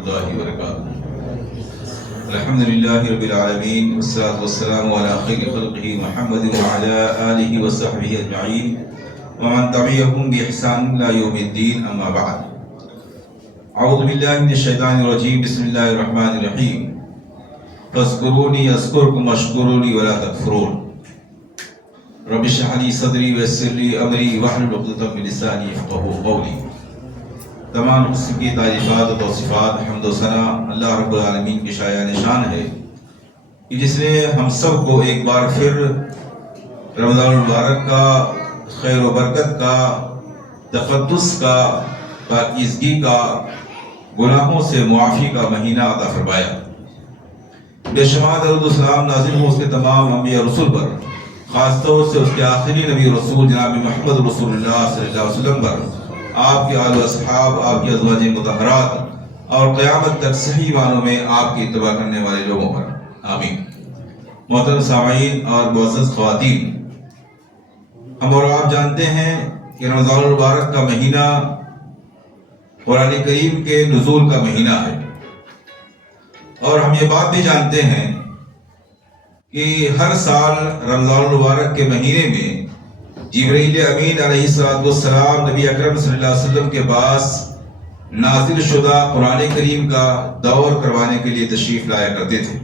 الله وبركاته. الحمد لله رب العالمين والصلاة والسلام على خير خلقه محمد وعلى آله وصحبه أجمعين ومن تبعهم بإحسان إلى يوم الدين. أما بعد، أعوذ بالله من الشيطان الرجيم. بسم الله الرحمن الرحيم. فاذكروني أذكركم واشكروني ولا تكفرون. رب اشرح لي صدري ويسر لي أمري واحلل عقدة من لساني يفقهوا قولي. تمام قسم کی تعریفات و توصیفات حمد و ثنا اللہ رب العالمین کی شایان شان ہے کہ جس نے ہم سب کو ایک بار پھر رمضان المبارک کا خیر و برکت کا، تقدس کا، پاکیزگی کا، گناہوں سے معافی کا مہینہ عطا فرمایا. بے شمار درود و سلام نازل ہو اس کے تمام انبیاء رسول پر، خاص طور سے اس کے آخری نبی رسول جناب محمد رسول اللہ صلی اللہ علیہ وسلم پر، آپ کے آل و اصحاب، آپ کی ازواج مطہرات اور قیامت تک صحیح معنوں میں آپ کی اتباع کرنے والے لوگوں پر، آمین. محترم سامعین اور معزز خواتین، ہم اور آپ جانتے ہیں کہ رمضان المبارک کا مہینہ قرآن کریم کے نزول کا مہینہ ہے، اور ہم یہ بات بھی جانتے ہیں کہ ہر سال رمضان المبارک کے مہینے میں جبرائیل امین علیہ السلام نبی اکرم صلی اللہ علیہ وسلم کے پاس نازل شدہ قرآن کریم کا دور کروانے کے لیے تشریف لایا کرتے تھے.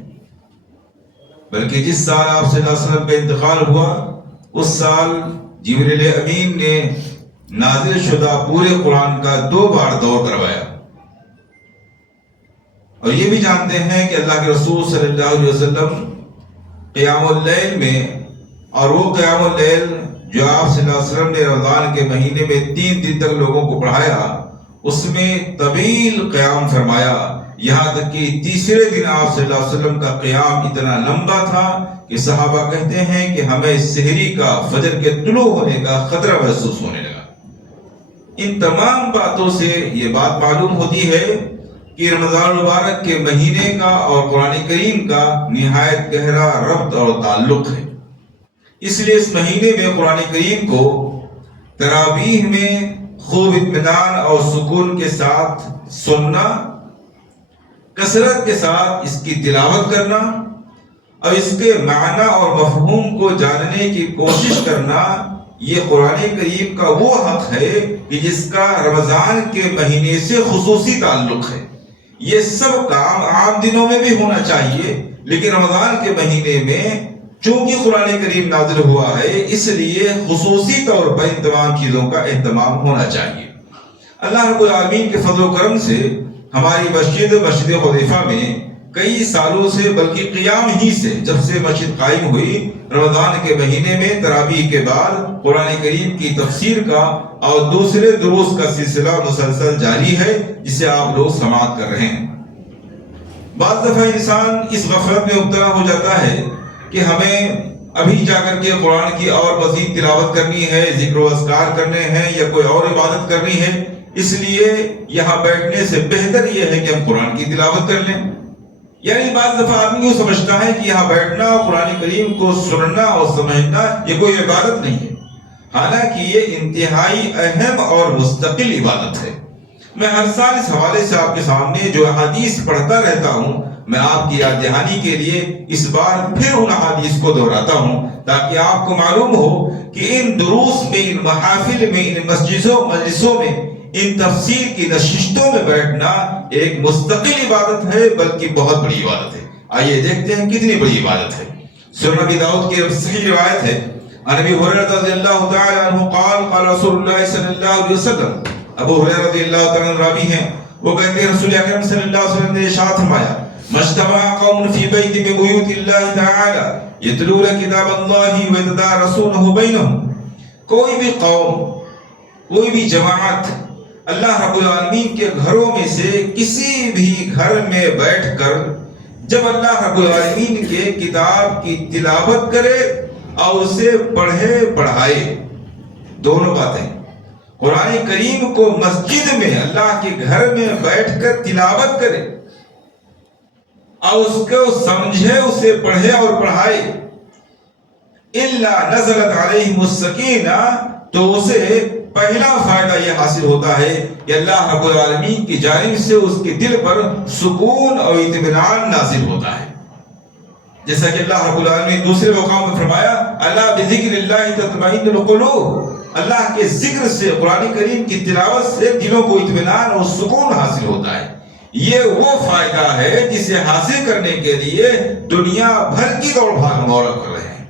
بلکہ جس سال آپ صلی اللہ علیہ وسلم کا انتقال ہوا اس سال جبرائیل امین نے نازل شدہ پورے قرآن کا 2 بار دور کروایا. اور یہ بھی جانتے ہیں کہ اللہ کے رسول صلی اللہ علیہ وسلم قیام اللیل میں، اور وہ قیام اللیل جو آپ صلی اللہ علیہ وسلم نے رمضان کے مہینے میں 3 دن تک لوگوں کو پڑھایا، اس میں طویل قیام فرمایا. یہاں تک کہ تیسرے دن آپ صلی اللہ علیہ وسلم کا قیام اتنا لمبا تھا کہ صحابہ کہتے ہیں کہ ہمیں سحری کا، فجر کے طلوع ہونے کا خطرہ محسوس ہونے لگا. ان تمام باتوں سے یہ بات معلوم ہوتی ہے کہ رمضان المبارک کے مہینے کا اور قرآن کریم کا نہایت گہرا ربط اور تعلق ہے. اس لیے اس مہینے میں قرآن کریم کو تراویح میں خوب اطمینان اور سکون کے ساتھ سننا، کثرت کے ساتھ اس کی تلاوت کرنا اور اس کے معنی اور مفہوم کو جاننے کی کوشش کرنا، یہ قرآن کریم کا وہ حق ہے کہ جس کا رمضان کے مہینے سے خصوصی تعلق ہے. یہ سب کام عام دنوں میں بھی ہونا چاہیے، لیکن رمضان کے مہینے میں چونکہ قرآن کریم نازل ہوا ہے اس لیے خصوصی طور پر ان تمام چیزوں کا اہتمام ہونا چاہیے. اللہ رب العالمین کے فضل و کرم سے ہماری مسجد حذیفہ میں کئی سالوں سے، بلکہ قیام ہی سے جب سے مسجد قائم ہوئی، رمضان کے مہینے میں تراویح کے بعد قرآن کریم کی تفسیر کا اور دوسرے دروس کا سلسلہ مسلسل جاری ہے، جسے آپ لوگ سماعت کر رہے ہیں. بعض دفعہ انسان اس غفلت میں مبتلا ہو جاتا ہے کہ ہمیں ابھی جا کر کے قرآن کی اور مزید تلاوت کرنی ہے، ذکر و اذکار کرنے ہیں یا کوئی اور عبادت کرنی ہے، اس لیے یہاں بیٹھنے سے بہتر یہ ہے کہ ہم قرآن کی تلاوت کر لیں. یعنی بعض دفعہ آدمی یوں سمجھتا ہے کہ یہاں بیٹھنا، قرآن کریم کو سننا اور سمجھنا یہ کوئی عبادت نہیں ہے، حالانکہ یہ انتہائی اہم اور مستقل عبادت ہے. میں ہر سال اس حوالے سے آپ کے سامنے جو احادیث پڑھتا رہتا ہوں، میں آپ کی یاد دہانی کے لیے اس بار پھر ان احادیث کو دہراتا ہوں تاکہ آپ کو معلوم ہو کہ ان دروس میں، ان محافل میں، ان مجلسوں میں، ان تفسیر کی نشستوں میں بیٹھنا ایک مستقل عبادت ہے، بلکہ بہت بڑی عبادت ہے. آئیے دیکھتے ہیں کتنی بڑی عبادت ہے. سنن ابی داؤد کی صحیح روایت ہے، عن ابی ہریرہ رضی اللہ تعالی عنہ قال قال رسول اللہ صلی اللہ علیہ وسلم. ابو ہریرہ رضی اللہ تعالی عنہ راوی ہیں، وہ کہتے ہیں رسول اکرم صلی اللہ علیہ وسلم نے ارشاد فرمایا، مجتمع قوم فی بیت من بیوت اللہ تعالی یتلون کتاب اللہ ویتدارسونہ بینہم. کوئی بھی قوم، کوئی بھی جماعت اللہ رب العالمین کے گھروں میں سے کسی بھی گھر میں بیٹھ کر جب اللہ رب العالمین کے کتاب کی تلاوت کرے اور اسے پڑھے پڑھائے، دونوں باتیں، قرآن کریم کو مسجد میں اللہ کے گھر میں بیٹھ کر تلاوت کرے اور اس کو سمجھے، اسے پڑھے اور پڑھائے، الا نزلت علیہم السکینہ، تو اسے پہلا فائدہ یہ حاصل ہوتا ہے کہ اللہ رب العالمین کی جانب سے اس کے دل پر سکون اور اطمینان نازل ہوتا ہے. جیسا کہ اللہ رب العالمین دوسرے مقام پر فرمایا الا بذکر اللہ تطمئن القلوب، اللہ کے ذکر سے، قرآن کریم کی تلاوت سے دلوں کو اطمینان اور سکون حاصل ہوتا ہے. یہ وہ فائدہ ہے جسے حاصل کرنے کے لیے دنیا بھر کی دوڑ بھاگ مورا کر رہے ہیں.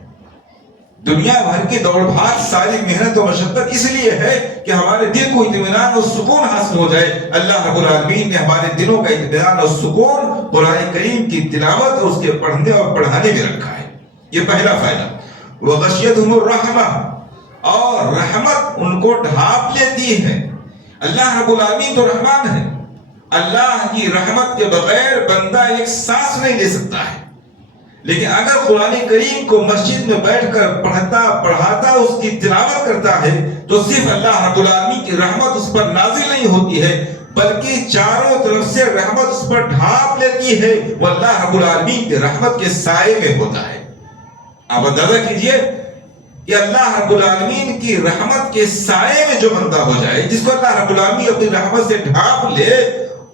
دنیا بھر کی دوڑ بھاگ، ساری محنت و مشقت اس لیے ہے کہ ہمارے دل کو اطمینان اور سکون حاصل ہو جائے. اللہ رب العالمین نے ہمارے دلوں کا اطمینان اور سکون قرآن کریم کی تلاوت اور اس کے پڑھنے اور پڑھانے میں رکھا ہے. یہ پہلا فائدہ. وغشیتہم الرحمہ، اور رحمت ان کو ڈھانپ لیتی ہے. اللہ رب العالمین تو رحمان ہے. اللہ کی رحمت کے بغیر بندہ ایک سانس نہیں لے سکتا ہے. لیکن اگر قرآن کریم کو مسجد میں بیٹھ کر پڑھاتا اس کی تلاوت کرتا ہے تو صرف اللہ رب العالمین کی رحمت اس پر نازل نہیں ہوتی ہے بلکہ چاروں طرف سے رحمت اس پر ڈھانپ لیتی ہے. وہ اللہ رب العالمین کی رحمت کے سائے میں ہوتا ہے. آپ اندازہ کیجئے کہ اللہ رب العالمین کی رحمت کے سائے میں جو بندہ ہو جائے، جس کو اللہ رب العالمین اپنی رحمت سے ڈھانپ لے،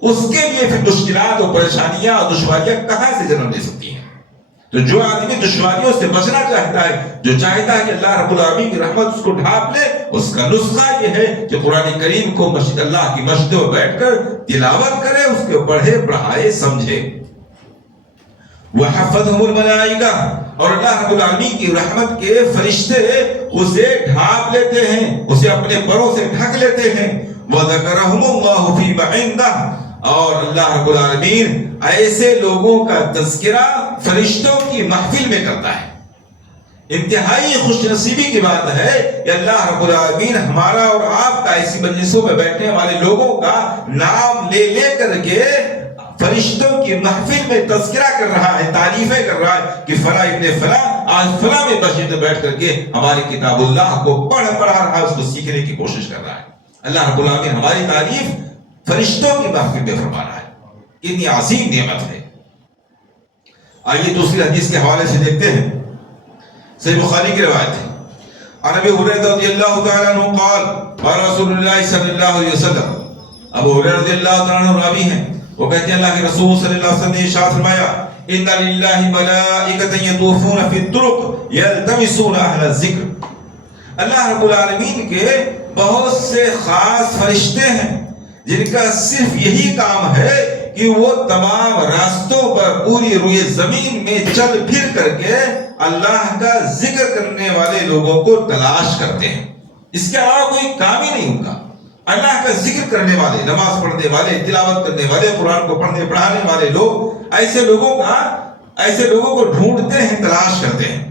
اس کے لیے پھر مشکلات اور پریشانیاں اور دشواریاں کہاں سے جنم لے سکتی ہیں. تو جو آدمی دشواریوں سے بچنا چاہتا ہے، جو چاہتا ہے کہ اللہ رب العالمین کی رحمت اس کو ڈھانپ لے، اس کا نسخہ یہ ہے کہ قرآن کریم کو مسجد اللہ کی مسجدوں میں بیٹھ کر تلاوت کرے، اس کے پڑھے پڑھائے سمجھے. وَحَفَّظَهُمُ الْمَلَائِكَةُ، اور اللہ رب العالمین کی رحمت کے فرشتے اسے ڈھانپ لیتے ہیں، اسے اپنے پروں سے ڈھک لیتے ہیں. وَذَكَرَهُمُ اللَّهُ فِي مَا عِندَهُ، اور اللہ رب العالمین ایسے لوگوں کا تذکرہ فرشتوں کی محفل میں کرتا ہے. انتہائی خوش نصیبی کی بات ہے کہ اللہ رب العالمین ہمارا اور آپ کا ایسی مجلسوں میں بیٹھنے والے لوگوں کا نام لے لے کر کے فرشتوں کی محفل میں تذکرہ کر رہا ہے، تعریفیں کر رہا ہے کہ فلاں ابن فلاں آج فلاں میں مسجد میں بیٹھ کر کے ہماری کتاب اللہ کو پڑھا رہا ہے، اس کو سیکھنے کی کوشش کر رہا ہے. اللہ رب العالمین ہماری تعریف فرشتوں کی محفل میں فرما رہا ہے. کتنی عظیم نعمت ہے. آئیے دوسری حدیث کے حوالے سے دیکھتے ہیں. صحیح بخاری کی روایت ہے. عن ابی ہریرہ رضی اللہ تعالی عنہ قال قال رسول اللہ صلی اللہ علیہ وسلم. ابو ہریرہ رضی اللہ تعالی عنہ راوی ہیں، وہ کہتے ہیں اللہ کے رسول صلی اللہ علیہ وسلم نے ارشاد فرمایا ان للہ ملائکۃ یطوفون فی الطرق یلتمسون اہل الذکر. اللہ رب العالمین کے بہت سے خاص فرشتے ہیں جن کا صرف یہی کام ہے کہ وہ تمام راستوں پر پوری روئے زمین میں چل پھر کر کے اللہ کا ذکر کرنے والے لوگوں کو تلاش کرتے ہیں. اس کے علاوہ کوئی کام ہی نہیں ان کا. اللہ کا ذکر کرنے والے، نماز پڑھنے والے، تلاوت کرنے والے، قرآن کو پڑھنے پڑھانے والے لوگ، ایسے لوگوں کو ڈھونڈتے ہیں، تلاش کرتے ہیں.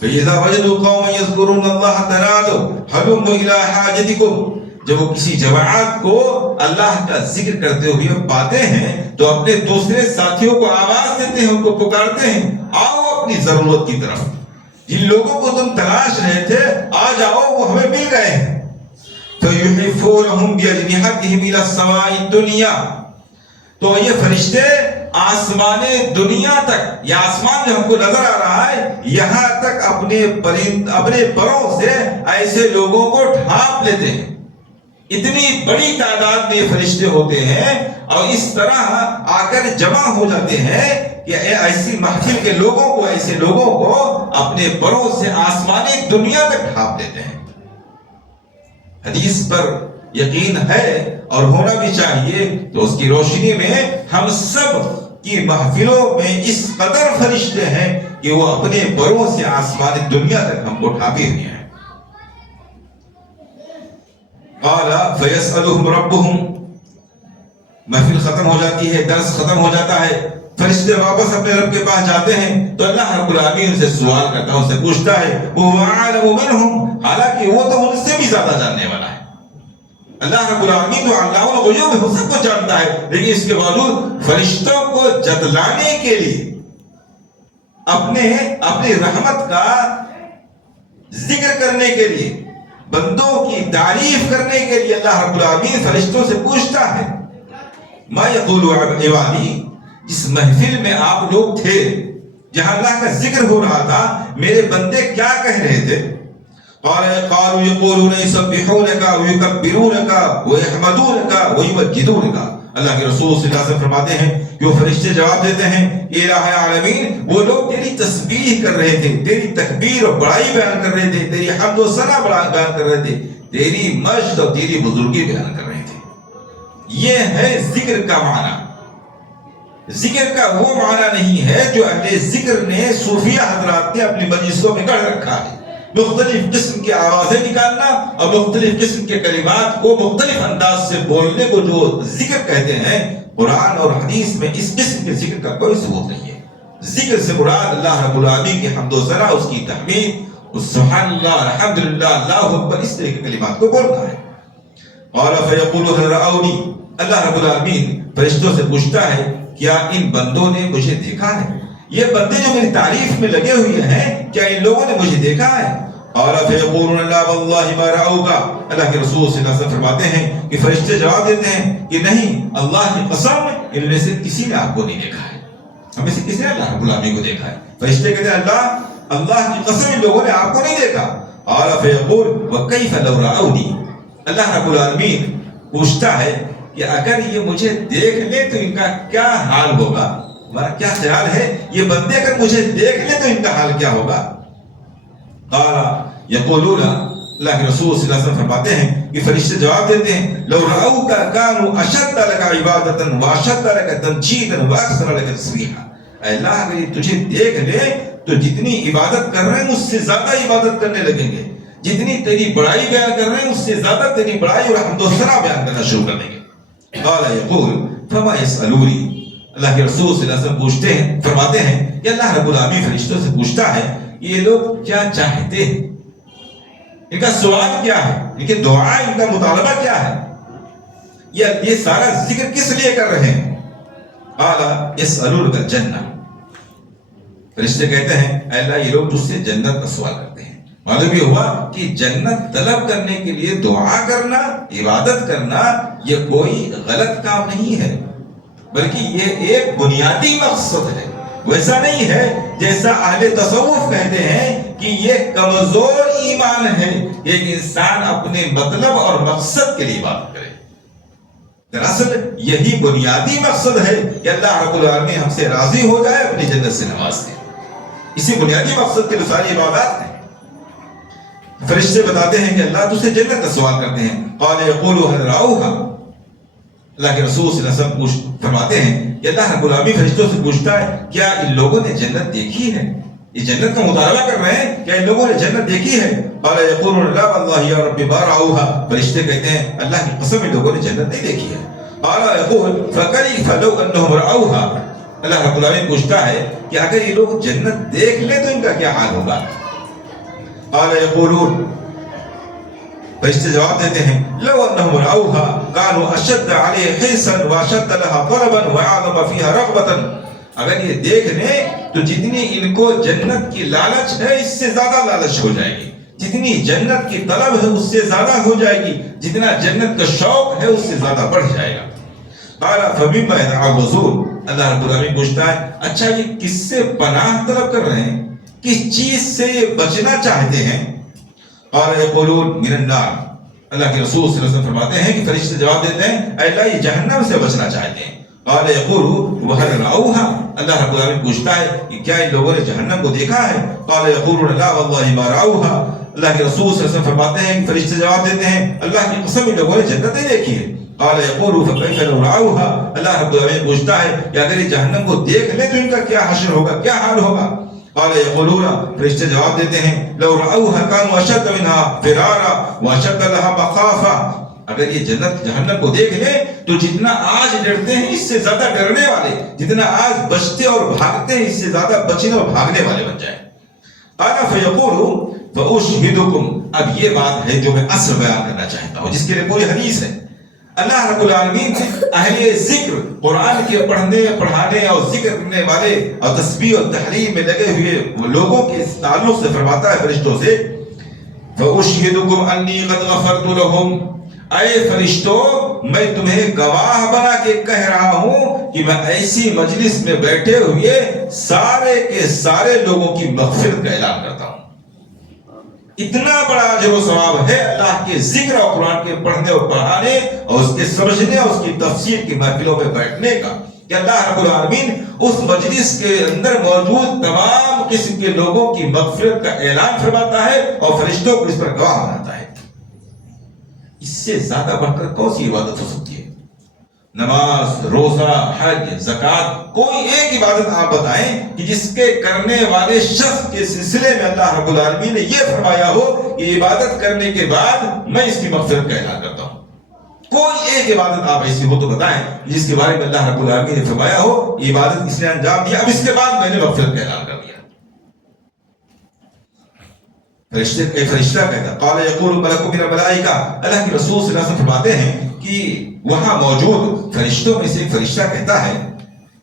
فَإِذَا وَجَدُوا قَوْمًا يَذْكُرُونَ اللَّهَ تَنَادَوْا هَلُمُّوا إِلَىٰ حَاجَتِكُمْ. جب وہ کسی جماعت کو اللہ کا ذکر کرتے ہوئے پاتے ہیں تو اپنے دوسرے ساتھیوں کو آواز دیتے ہیں، ان کو پکارتے ہیں، آؤ اپنی ضرورت کی طرف. جن لوگوں کو تم تلاش رہے تھے آ جاؤ، وہ ہمیں مل گئے ہیں. فَيُحِفُّونَهُمْ بِأَجْنِحَتِهِمْ إِلَى السَّمَاءِ الدُّنْيَا. تو یہ فرشتے آسمان دنیا تک، یہ آسمان جو ہم کو نظر آ رہا ہے، یہاں تک اپنے پروں سے ایسے لوگوں کو ڈھانپ لیتے ہیں. اتنی بڑی تعداد میں فرشتے ہوتے ہیں اور اس طرح آ کر جمع ہو جاتے ہیں کہ ایسی محفل کے لوگوں کو، ایسے لوگوں کو اپنے پروں سے آسمانی دنیا تک ڈھانپ دیتے ہیں. حدیث پر یقین ہے اور ہونا بھی چاہیے، تو اس کی روشنی میں ہم سب کی محفلوں میں اس قدر فرشتے ہیں کہ وہ اپنے پروں سے آسمانی دنیا تک ہم کو ڈھانپے ہوئے ہیں. قال فيسألهم ربهم. محفل ختم ہو جاتی ہے، درس ختم ہو جاتا ہے، فرشتے واپس اپنے رب کے پاس جاتے ہیں تو اللہ رب العالمین ان سے سوال کرتا ہے، ان سے پوچھتا ہے وَهُوَ أَعْلَمُ مِنْهُمْ. حالانکہ وہ تو ان سے بھی زیادہ جاننے والا ہے. اللہ رب العالمین تو علام الغیوب ہے، وہ سب کو جانتا ہے، لیکن اس کے باوجود فرشتوں کو جتلانے کے لیے، اپنی رحمت کا ذکر کرنے کے لیے، بندوں کی تعریف کرنے کے لیے اللہ رب العالمین فرشتوں سے پوچھتا ہے ما یقول عبادی. جس محفل میں آپ لوگ تھے، جہاں اللہ کا ذکر ہو رہا تھا، میرے بندے کیا کہہ رہے تھے؟ قالوا يقولون يسبحونك ويكبرونك ويحمدونك ويمجدونك. اللہ کے رسول صلی اللہ علیہ وسلم فرماتے ہیں کہ وہ فرشتے جواب دیتے ہیں کہ الہ عالمین وہ لوگ تیری تسبیح کر رہے تھے، تیری تکبیر اور بڑائی بیان کر رہے تھے، تیری حمد و ثنا بیان کر رہے تھے، تیری مجد اور تیری بزرگی بیان کر رہے تھے. یہ ہے ذکر کا معنی. ذکر کا وہ معنی نہیں ہے جو اہل ذکر نے صوفیہ حضرات نے اپنی مجلسوں میں گڑھ رکھا ہے. مختلف قسم کی آوازیں نکالنا اور مختلف قسم کے کلمات کو مختلف انداز سے بولنے کو جو ذکر کہتے ہیں، قرآن اور حدیث میں اس قسم کے ذکر کا کوئی ثبوت نہیں ہے. ذکر سے مراد اللہ رب العالمین کی حمد و ثنا، اس کی تحمید، سبحان اللہ، الحمدللہ، اللہ اکبر، اس طرح کے کلمات کو بولنا ہے. اور فیقول هل رأونی، اللہ رب العالمین فرشتوں سے پوچھتا ہے کیا ان بندوں نے مجھے دیکھا ہے؟ یہ بندے جو میری تعریف میں لگے ہوئے ہیں کیا ان لوگوں نے مجھے دیکھا ہے؟ اور فیقولون لا واللہ ما رأوک، اللہ کے رسول صلی اللہ علیہ وسلم فرماتے ہیں کہ فرشتے جواب دیتے ہیں کہ نہیں، اللہ کی قسم ان میں سے کسی نے آپ کو نہیں دیکھا ہے. ہمیں سے کسی نے اللہ رب العالمین کو دیکھا ہے؟ فرشتے کہتے ہیں اللہ کی قسم ان لوگوں نے آپ کو نہیں دیکھا. اور فیقول وکیف لو رأونی، اللہ رب العالمین پوچھتا ہے کہ اگر یہ مجھے دیکھ لے تو ان کا کیا حال ہوگا؟ ہمارا کیا خیال ہے یہ بندے اگر مجھے دیکھ لے تو ان کا حال کیا ہوگا؟ قال یقولون، اللہ کے رسول صلی اللہ علیہ وسلم فرماتے ہیں کہ فرشتے جواب دیتے ہیں لو رأوک كانوا اشد لك عبادة واشد لك تمجيدا واكثر لك تسبيحا. اے اللہ اگر یہ تجھے دیکھ لے تو جتنی عبادت کر رہے ہیں اس سے زیادہ عبادت کرنے لگیں گے، جتنی تیری بڑائی بیان کر رہے ہیں اس سے زیادہ تیری بڑائی اور حمد و ثنا بیان کرنا شروع کر دیں گے. قال یقول فما يسألونی، اللہ کے رسول صلی اللہ علیہ وسلم پوچھتے ہیں، فرماتے ہیں کہ اللہ رب العالمین فرشتوں سے پوچھتا ہے یہ لوگ کیا چاہتے ہیں، ان کا سوال کیا ہے، ان کی دعا، ان کا مطالبہ کیا ہے، یہ سارا ذکر کس لیے کر رہے ہیں؟ قال يسألونك الجنہ، فرشتے کہتے ہیں اے اللہ یہ لوگ تجھ سے جنت کا سوال کرتے ہیں. معلوم یہ ہوا کہ جنت طلب کرنے کے لیے دعا کرنا، عبادت کرنا یہ کوئی غلط کام نہیں ہے، بلکہ یہ ایک بنیادی مقصد ہے. ویسا نہیں ہے جیسا اہل تصوف کہتے ہیں کہ یہ کمزور ایمان ہے کہ ایک انسان اپنے مطلب اور مقصد کے لیے بات کرے. دراصل یہی بنیادی مقصد ہے کہ اللہ رب العالمین ہم سے راضی ہو جائے، اپنی جنت سے نواز دے. اسی بنیادی مقصد کے لیے ساری عبادات ہیں. فرشتے بتاتے ہیں کہ اللہ تجھ سے جنت کا سوال کرتے ہیں. قال یقول هل رأوها، اللہ کے رسول صلی اللہ علیہ وسلم فرماتے ہیں کہ اللہ رب العالمین فرشتوں سے پوچھتا ہے کیا ان لوگوں نے جنت دیکھی ہے؟ یہ جنت کا مطالبہ کر رہے ہیں کیا ان لوگوں نے جنت دیکھی ہے؟ قال یقولون لا واللہ یا رب ما رأوها، فرشتے کہتے ہیں اللہ کی قسم ان لوگوں نے جنت نہیں دیکھی ہے. قال یقول فکیف لو انهم رأوها، اللہ رب العالمین پوچھتا ہے کہ اگر یہ لوگ جنت دیکھ لیں تو ان کا کیا حال ہوگا؟ قال یقولون، فرشتے جواب دیتے ہیں لو انهم رأوها كانوا اشد عليه حرصا واشد لها طلبا واعظم فيها رغبة، اگر یہ دیکھ لیں تو جتنی ان کو جنت کی لالچ ہے اس سے زیادہ لالچ ہو جائے گی، جتنی جنت کی طلب ہے اس سے زیادہ ہو جائے گی، جتنا جنت کا شوق ہے اس سے زیادہ بڑھ جائے گا. قال فمما يتعوذون، اللہ رب العالمین پوچھتا ہے اچھا یہ کس سے پناہ طلب کر رہے ہیں، کس چیز سے بچنا چاہتے ہیں؟ قال یقولون من النار، اللہ کے رسول صلی اللہ علیہ وسلم فرماتے ہیں کہ فرشتے جواب دیتے ہیں اے اللہ یہ جہنم سے بچنا چاہتے ہیں. قال یقول وهل رأوها، اللہ رب العالمین پوچھتا ہے کہ کیا ان لوگوں نے جہنم کو دیکھا ہے؟ قال یقولون لا واللہ ما رأوها، اللہ کے رسول صلی اللہ علیہ وسلم فرماتے ہیں کہ فرشتے جواب دیتے ہیں اللہ کی قسم ان لوگوں نے جنت نہیں دیکھی ہے. قال یقول فکیف لو رأوها، اللہ رب العالمین پوچھتا ہے کہ اگر یہ جہنم کو دیکھ لیں تو ان کا کیا حشر ہوگا، کیا حال ہوگا؟ قال یقولون، فرشتے جواب دیتے ہیں لو رأوها كانوا اشد منها فرارا واشد لها مخافا، اگر یہ جنت جہنم کو دیکھ لیں تو جتنا آج ڈرتے ہیں اس سے زیادہ ڈرنے والے، جتنا آج بچتے اور بھاگتے ہیں اس سے زیادہ بچنے اور بھاگنے والے بن جائیں. قال فیقول فاشهدکم، اب یہ بات ہے جو میں اصل بیان کرنا چاہتا ہوں جس کے لیے پوری حدیث ہے. اللہ رب العالمین اہل ذکر، قرآن کے پڑھنے پڑھانے اور ذکر کرنے والے اور تسبیح اور تحلیل میں لگے ہوئے لوگوں کے تعلق سے فرماتا ہے فرشتوں سے فاشهدکم انی قد غفرت لهم، اے فرشتوں میں تمہیں گواہ بنا کے کہہ رہا ہوں کہ میں ایسی مجلس میں بیٹھے ہوئے سارے کے سارے لوگوں کی مغفرت کا اعلان کرتا ہوں. اتنا بڑا اجر و ثواب ہے اللہ کے ذکر اور قرآن کے پڑھنے اور پڑھانے اور اس کے سمجھنے اور اس کی تفسیر کی محفلوں میں بیٹھنے کا، کہ اللہ رب العالمین اس مجلس کے اندر موجود تمام قسم کے لوگوں کی مغفرت کا اعلان فرماتا ہے اور فرشتوں کو اس پر گواہ بناتا ہے۔ اس سے زیادہ بڑھ کر کون سی عبادت ہو سکتی ہے؟ نماز، روزہ، حج، زکوٰۃ، کوئی ایک عبادت آپ بتائیں کہ جس کے کرنے والے شخص کے سلسلے میں اللہ رب العالمین نے یہ فرمایا ہو کہ عبادت کرنے کے بعد میں اس کی مغفرت کا اعلان کرتا ہوں۔ کوئی ایک عبادت آپ ایسی ہو تو بتائیں جس کے بارے میں اللہ رب العالمین نے فرمایا ہو عبادت اس نے انجام دیا، اب اس کے بعد میں نے مغفرت کا اعلان کر دیا۔ فرشتہ کہتا قال یقول ملک من الملائکہ، اللہ کے رسول صلی اللہ علیہ وسلم فرماتے ہیں کہ وہاں موجود فرشتوں میں سے ایک فرشتہ کہتا ہے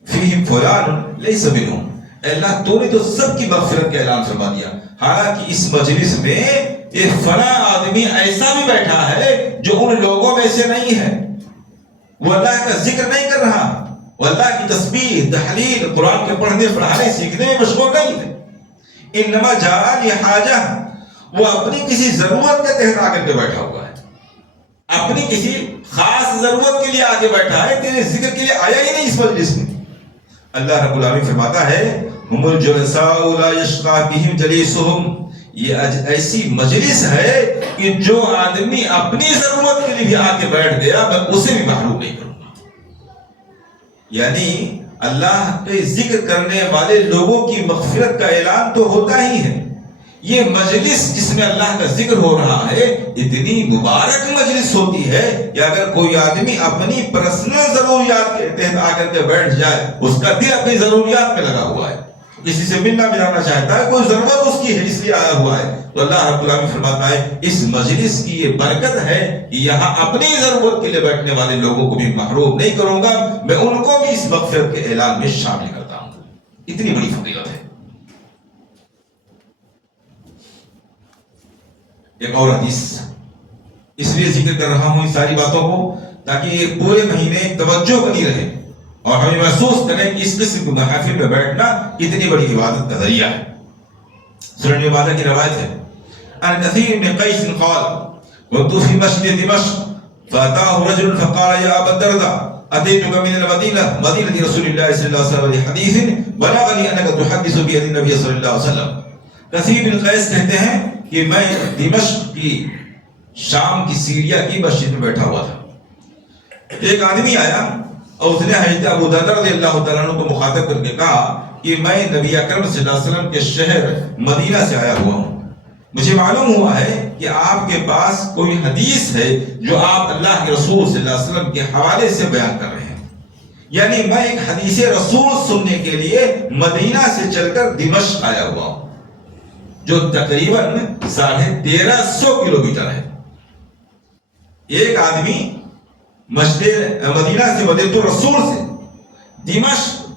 فیہم فلان لیس منہم، اللہ تو نے تو سب کی مغفرت کا اعلان فرما دیا، حالانکہ اس مجلس میں ایک فلاں آدمی ایسا بھی بیٹھا ہے جو ان لوگوں میں سے نہیں ہے، وہ اللہ کا ذکر نہیں کر رہا، وہ اللہ کی تسبیح، تحلیل، قرآن کے پڑھنے پڑھانے سیکھنے میں مشغول نہیں تھے، انما جاء لحاجہ، وہ اپنی کسی ضرورت کے تحت آ کر کے بیٹھا ہوا ہے، اپنی کسی خاص ضرورت کے لیے آگے بیٹھا ہے، تیرے ذکر کے لیے آیا ہی نہیں اس مجلس میں۔ اللہ رب العالمین فرماتا ہے ہم الجلساء لا یشقی بہم جلیسہم، یہ ایسی مجلس ہے کہ جو آدمی اپنی ضرورت کے لیے بھی آ کے بیٹھ گیا میں اسے بھی محروم نہیں کروں گا۔ یعنی اللہ کے ذکر کرنے والے لوگوں کی مغفرت کا اعلان تو ہوتا ہی ہے، یہ مجلس جس میں اللہ کا ذکر ہو رہا ہے اتنی مبارک مجلس ہوتی ہے کہ اگر کوئی آدمی اپنی پرسنل ضروریات کے تحت آ کر کے بیٹھ جائے، اس کا دل اپنی ضروریات میں لگا ہوا ہے، کسی سے ملنا ملانا چاہتا ہے، کوئی ضرورت اس کی ہے اس لیے آیا ہوا ہے، تو اللہ رب العالمین فرماتا ہے اس مجلس کی یہ برکت ہے کہ یہاں اپنی ضرورت کے لیے بیٹھنے والے لوگوں کو بھی محروم نہیں کروں گا، میں ان کو بھی اس مغفرت کے اعلان میں شامل کرتا ہوں۔ اتنی بڑی فضیلت ہے۔ ایک اور حدیث، اس لیے ذکر کر رہا ہوں ان ساری باتوں کو تاکہ یہ پورے مہینے توجہ بنی رہے اور ہمیں محسوس کریں کہ اس قسم کے محافل میں بیٹھنا کتنی بڑی عبادت کا ذریعہ ہے۔ سنن ابن ماجہ کی روایت ہے عن كثير بن قيس قال كنت في مسجد دمشق فأتاه رجل فقال يا أبا الدرداء أتيتك من المدينة مدينة رسول الله صلى الله عليه وسلم لحديث بلغني أنك تحدث به عن النبي صلى الله عليه وسلم۔ کثیر بن قیس کہتے ہیں کہ میں دمشق کی شام کی سیریا کی مسجد میں بیٹھا ہوا تھا، ایک آدمی آیا اور اس نے حضرت ابو درداء رضی اللہ تعالیٰ عنہ کو مخاطب کر کے کہا کہ میں نبی اکرم صلی اللہ علیہ وسلم کے شہر مدینہ سے آیا ہوا ہوں، مجھے معلوم ہوا ہے کہ آپ کے پاس کوئی حدیث ہے جو آپ اللہ کے رسول صلی اللہ علیہ وسلم کے حوالے سے بیان کر رہے ہیں، یعنی میں ایک حدیث رسول سننے کے لیے مدینہ سے چل کر دمشق آیا ہوا ہوں جو تقریباً 1350 کلومیٹر ہے۔ ایک آدمی مدینہ سے مدینہ الرسول سے دمشق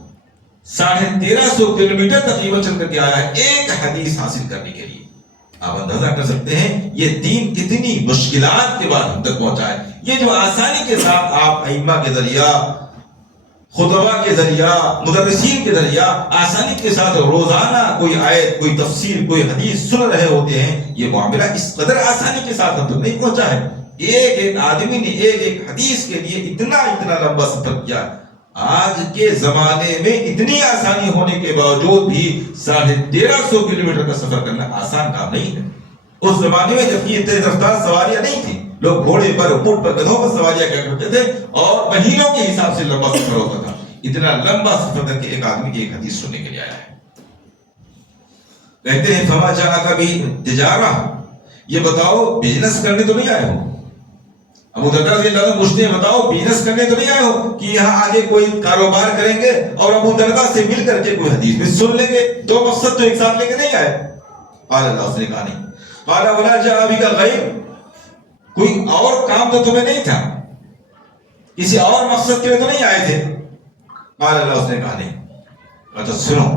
1350 کلومیٹر تقریباً چل کر کے آیا ہے ایک حدیث حاصل کرنے کے لیے۔ آپ اندازہ کر سکتے ہیں یہ دین کتنی مشکلات کے بعد ہم تک پہنچا ہے۔ یہ جو آسانی کے ساتھ آپ ائمہ کے ذریعہ، خطبہ کے ذریعہ، مدرسین کے ذریعہ آسانی کے ساتھ روزانہ کوئی آیت، کوئی تفسیر، کوئی حدیث سن رہے ہوتے ہیں، یہ معاملہ اس قدر آسانی کے ساتھ ہم تک نہیں پہنچا ہے۔ ایک ایک آدمی نے ایک ایک حدیث کے لیے اتنا لمبا سفر کیا۔ آج کے زمانے میں اتنی آسانی ہونے کے باوجود بھی 1350 کلومیٹر کا سفر کرنا آسان کام نہیں ہے۔ اس زمانے میں جب یہ تیز رفتار سواریاں نہیں تھی، لوگ گھوڑے پر، اونٹ پر، گدھوں پر سواریاں کیا کرتے تھے اور مہینوں کے حساب سے لمبا سفر ہوتا تھا۔ اتنا لمبا سفر کر کے ایک آدمی ایک حدیث سننے کے لیے آیا ہے۔ کہتے ہیں فما جاءک بتجارہ، یہ بتاؤ بزنس کرنے تو نہیں آئے ہو؟ ابو درداء رضی اللہ عنہ پوچھتے ہیں بتاؤ بزنس کرنے تو نہیں آئے ہو کہ یہاں آگے کوئی کاروبار کریں گے اور ابو درداء سے مل کر کے کوئی حدیث بھی سن لیں گے؟ دو مقصد تو ایک ساتھ لے کے نہیں آئے۔ قال اللہ، اس نے کہا نہیں۔ قال ولا جاء بک غیر، کوئی اور کام تو تمہیں نہیں تھا، کسی اور مقصد کے لیے تو نہیں آئے تھے؟ قال اللہ، اس نے کہا نہیں۔ اچھا سنو،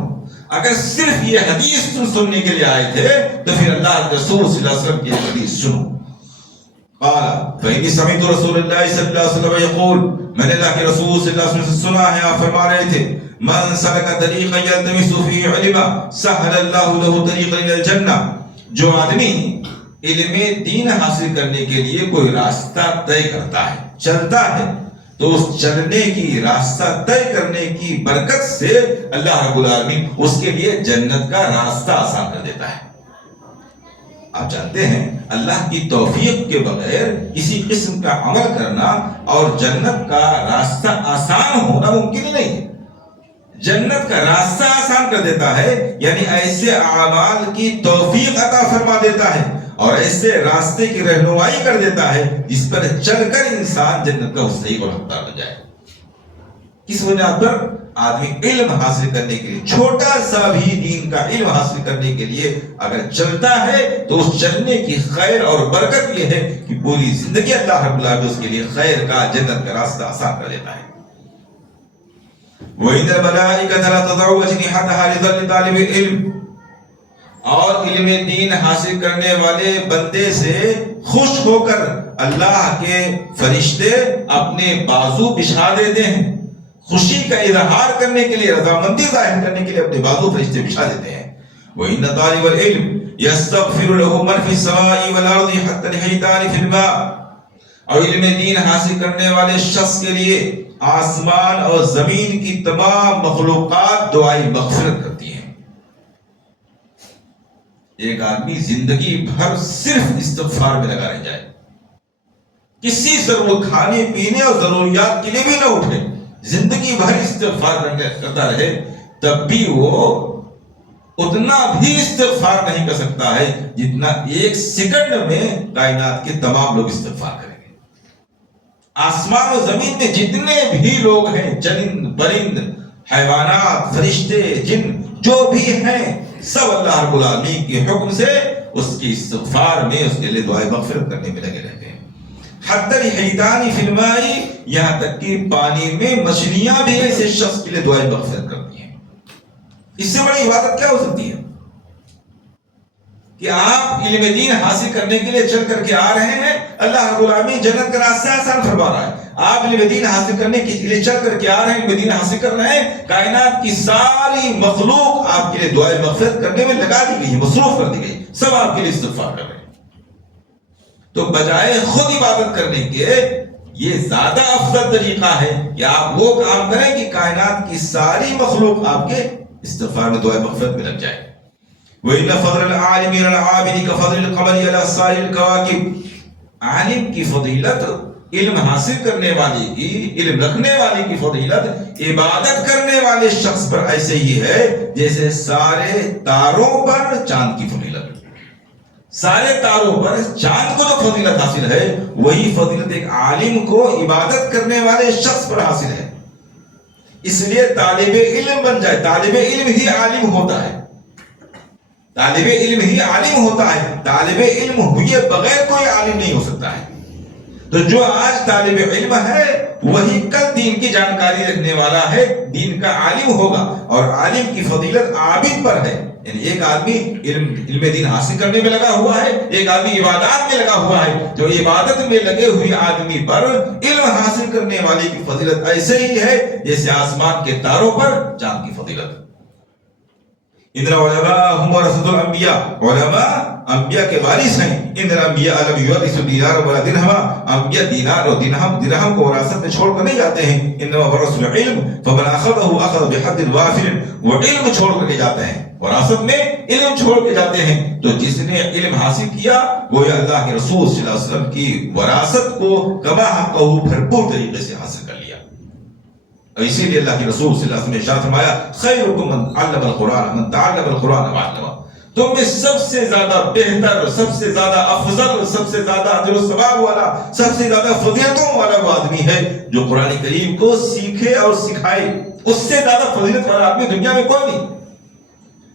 اگر صرف یہ حدیث تم سننے کے لیے آئے تھے تو پھر اللہ کے رسول صلی اللہ علیہ وسلم کی حدیث سنو۔ قال فإني سمعت رسول اللہ صلی اللہ علیہ وسلم یقول، میں نے اللہ کے رسول صلی اللہ علیہ وسلم سے سنا ہے آپ فرما رہے تھے من سلک طریقا یلتمس فیہ علما سہل اللہ لہ طریقا الی الجنہ، جو آدمی علم دین حاصل کرنے کے لیے کوئی راستہ طے کرتا ہے، چلتا ہے، تو اس چلنے کی، راستہ طے کرنے کی برکت سے اللہ رب العالمین اس کے لیے جنت کا راستہ آسان کر دیتا ہے۔ آپ جانتے ہیں اللہ کی توفیق کے بغیر کسی قسم کا عمل کرنا اور جنت کا راستہ آسان ہونا ممکن ہی نہیں ہے۔ جنت کا راستہ آسان کر دیتا ہے، یعنی ایسے اعمال کی توفیق عطا فرما دیتا ہے اور ایسے راستے کی رہنمائی کر دیتا ہے جس پر چل کر انسان جنت کا مستحق اور حقدار بن جائے۔ کس بنیاد پر؟ آدمی علم حاصل کرنے کے لیے، چھوٹا سا بھی دین کا علم حاصل کرنے کے لیے اگر چلتا ہے تو اس چلنے کی خیر اور برکت یہ ہے کہ پوری زندگی اللہ رب العالمین اس کے لیے خیر کا، جنت کا راستہ آسان کر دیتا ہے۔ وَإِنَّ الْمَلَائِكَةَ لَتَضَعُ أَجْنِحَتَهَا لِطَالِبِ الْعِلْمِ، اور علم دین حاصل کرنے والے بندے سے خوش ہو کر اللہ کے فرشتے اپنے بازو بچھا دیتے ہیں، خوشی کا اظہار کرنے کے لیے، رضامندی ظاہر کرنے کے لیے اپنے بازو فرشتے بچھا دیتے ہیں۔ وَإِنَّ طَالِبَ الْعِلْمِ يَسْتَغْفِرُ لَهُ مَنْ فِي السَّمَاءِ وَالْأَرْضِ حَتَّى الْحِيتَانِ فِي الْمَاءِ، اور علم دین حاصل کرنے والے شخص کے لیے آسمان اور زمین کی تمام مخلوقات دعائیں مغفرت کرتی ہیں۔ ایک آدمی زندگی بھر صرف استغفار میں لگا رہ جائے، کسی ضرورت، کھانے پینے اور ضروریات کے لیے بھی نہ اٹھے، زندگی بھر استغفار کرتا رہے، تب بھی وہ اتنا بھی استغفار نہیں کر سکتا ہے جتنا ایک سیکنڈ میں کائنات کے تمام لوگ استغفار کریں گے۔ آسمان و زمین میں جتنے بھی لوگ ہیں، چرند پرند، حیوانات، فرشتے، جن، جو بھی ہیں، سب اللہ رب العالمین کے حکم سے اس کی استغفار میں، اس کے لیے دعائیں مغفرت کرنے میں لگے رہتے ہیں۔ حتی الحیتان فی الماء، یہاں تک کہ پانی میں مچھلیاں بھی ایسے شخص کے لیے دعائیں مغفرت کرتی ہیں۔ اس سے بڑی عبادت کیا ہو سکتی ہے کہ آپ علم دین حاصل کرنے کے لیے چل کر کے آ رہے ہیں، اللہ رب العالمین جنت کا راستہ آسان فرما رہا ہے۔ آپ علم دین حاصل کرنے کے لیے چل کر کے آ رہے ہیں، علم دین حاصل کر رہے ہیں، کائنات کی ساری مخلوق آپ کے لیے دعائیں مغفرت کرنے میں لگا دی گئی ہے، مصروف کر دی گئی، سب آپ کے لیے استغفار کر رہے ہیں۔ تو بجائے خود عبادت کرنے کے یہ زیادہ افضل طریقہ ہے کہ آپ وہ کام کریں کہ کائنات کی ساری مخلوق آپ کے استغفار میں، دعائیں مغفرت میں لگ جائے۔ وَإِنَّ فَضْلَ الْعَالِمِ عَلَى الْعَابِدِ كَفَضْلِ الْقَمَرِ عَلَى سَائِرِ الْكَوَاكِبِ، عالم کی فضیلت، علم حاصل کرنے والے کی، علم رکھنے والے کی فضیلت عبادت کرنے والے شخص پر ایسے ہی ہے جیسے سارے تاروں پر چاند کی فضیلت۔ سارے تاروں پر چاند کو جو فضیلت حاصل ہے، وہی فضیلت ایک عالم کو عبادت کرنے والے شخص پر حاصل ہے۔ اس لیے طالب علم بن جائے، طالب علم ہی عالم ہوتا ہے، طالب علم ہی عالم ہوتا ہے، طالب علم ہوئے بغیر کوئی عالم نہیں ہو سکتا ہے۔ تو جو آج طالب علم ہے وہی کل دین کی جانکاری رکھنے والا ہے، دین کا عالم ہوگا، اور عالم کی فضیلت عابد پر ہے۔ یعنی ایک آدمی علم دین حاصل کرنے میں لگا ہوا ہے، ایک آدمی عبادات میں لگا ہوا ہے، جو عبادت میں لگے ہوئے آدمی پر علم حاصل کرنے والے کی فضیلت ایسے ہی ہے جیسے آسمان کے تاروں پر چاند کی فضیلت۔ ان العلماء هم ورثۃ الانبیاء، علماء انبیاء کے وارث ہیں۔ ان الانبیاء لم یورثوا دینارا ولا درہما، انبیاء دینار اور درہم کو وراثت میں چھوڑ کر نہیں جاتے ہیں۔ انما ورثوا العلم فمن اخذه اخذ بحد وافر، وہ علم چھوڑ کر کے جاتے ہیں، وراثت میں علم چھوڑ کے جاتے ہیں۔ تو جس نے علم حاصل کیا وہ اللہ کے رسول صلی اللہ علیہ وسلم کی وراثت کو کما حقہ بھرپور طریقے سے حاصل کر لیا۔ اسی لیے اللہ کے رسول صلی اللہ علیہ وسلم نے ارشاد فرمایا، خیرکم من علم القرآن من تعلم القرآن وعلمہ، تم میں سب سے زیادہ بہتر، سب سے زیادہ افضل، سب سے زیادہ اجر و ثواب والا، سب سے زیادہ فضیلتوں والا وہ آدمی ہے جو قرآن کریم کو سیکھے اور سکھائے۔ اس سے زیادہ فضیلت والا آدمی دنیا میں کوئی نہیں۔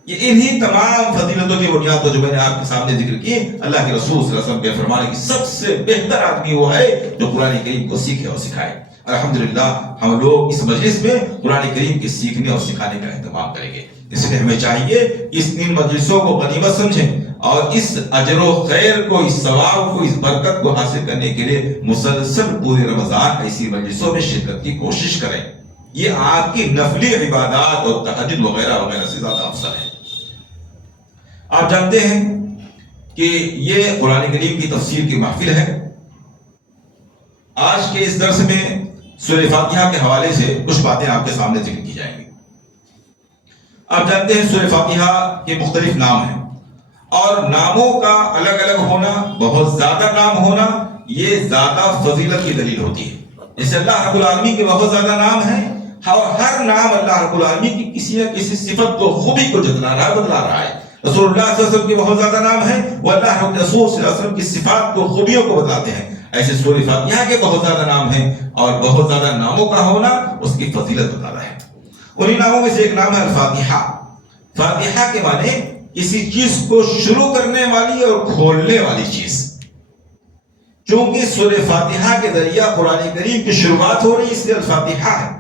یہ انہی تمام فضیلتوں کی بنیاد پر جو میں نے آپ کے سامنے ذکر کی، اللہ کے رسول صلی اللہ علیہ وسلم کے فرمانے کی سب سے بہتر آدمی وہ ہے جو قرآن کریم کو سیکھے اور سکھائے۔ الحمدللہ ہم لوگ اس مجلس میں قرآن کریم کے سیکھنے اور سکھانے کا اہتمام کریں گے، اس لیے ہمیں چاہیے اس ان مجلسوں کو غنیمت سمجھیں اور اس اجر و خیر کو، اس ثواب کو، اس برکت کو حاصل کرنے کے لیے مسلسل پورے رمضان ایسی مجلسوں میں شرکت کی کوشش کریں۔ یہ آپ کی نفلی عبادات اور تہجد وغیرہ وغیرہ سے زیادہ افضل ہے۔ آپ جانتے ہیں کہ یہ قرآن کریم کی تفسیر کی محفل ہے۔ آج کے اس درس میں سورہ فاتحہ کے حوالے سے کچھ باتیں آپ کے سامنے ذکر کی جائیں گی۔ آپ جانتے ہیں سورہ فاتحہ کے مختلف نام ہیں، اور ناموں کا الگ الگ ہونا، بہت زیادہ نام ہونا، یہ زیادہ فضیلت کی دلیل ہوتی ہے۔ جیسے اللہ رب العالمین کے بہت زیادہ نام ہیں، اور ہر نام اللہ رب العالمین کی کسی نہ کسی صفت کو، خوبی کو جتلا رہا ہے، بتلا رہا ہے۔ رسول اللہ صلی اللہ علیہ وسلم کے بہت زیادہ نام ہیں، وہ اللہ رب رسول صلی اللہ علیہ وسلم کی صفات کو، خوبیوں کو بتلاتے ہیں۔ ایسے سورہ فاتحہ کے بہت زیادہ نام ہیں، اور بہت زیادہ ناموں کا ہونا اس کی فضیلت بتا رہا ہے۔ انہی ناموں میں سے ایک نام ہے الفاتحہ۔ فاتحہ کے معنی کسی چیز کو شروع کرنے والی اور کھولنے والی چیز۔ چونکہ سورہ فاتحہ کے ذریعہ قرآن کریم کی شروعات ہو رہی ہے، اس لیے الفاتحہ ہے۔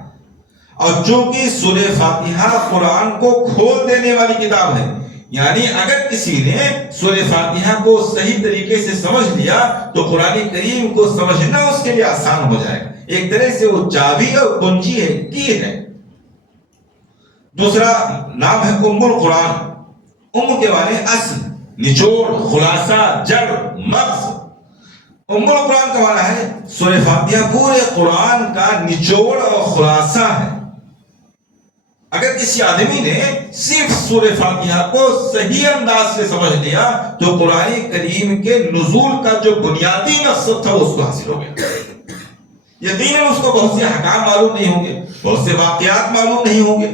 اور چونکہ سورہ فاتحہ قرآن کو کھول دینے والی کتاب ہے، یعنی اگر کسی نے سورہ فاتحہ کو صحیح طریقے سے سمجھ لیا تو قرآن کریم کو سمجھنا اس کے لیے آسان ہو جائے گا۔ ایک طرح سے وہ چابی اور کنجی ہے، کی ہے۔ دوسرا نام ہے ام القرآن۔ ام کے معنی اصل، نچوڑ، خلاصہ، جڑ، مغز۔ ام القرآن کا معنی ہے سورہ فاتحہ پورے قرآن کا نچوڑ اور خلاصہ ہے۔ اگر کسی آدمی نے صرف سورہ فاتحہ کو صحیح انداز سے سمجھ لیا تو قرآن کریم کے نزول کا جو بنیادی مقصد تھا اس کو حاصل ہو گیا۔ یقیناً اس کو بہت سے احکام معلوم نہیں ہوں گے، بہت سے واقعات معلوم نہیں ہوں گے،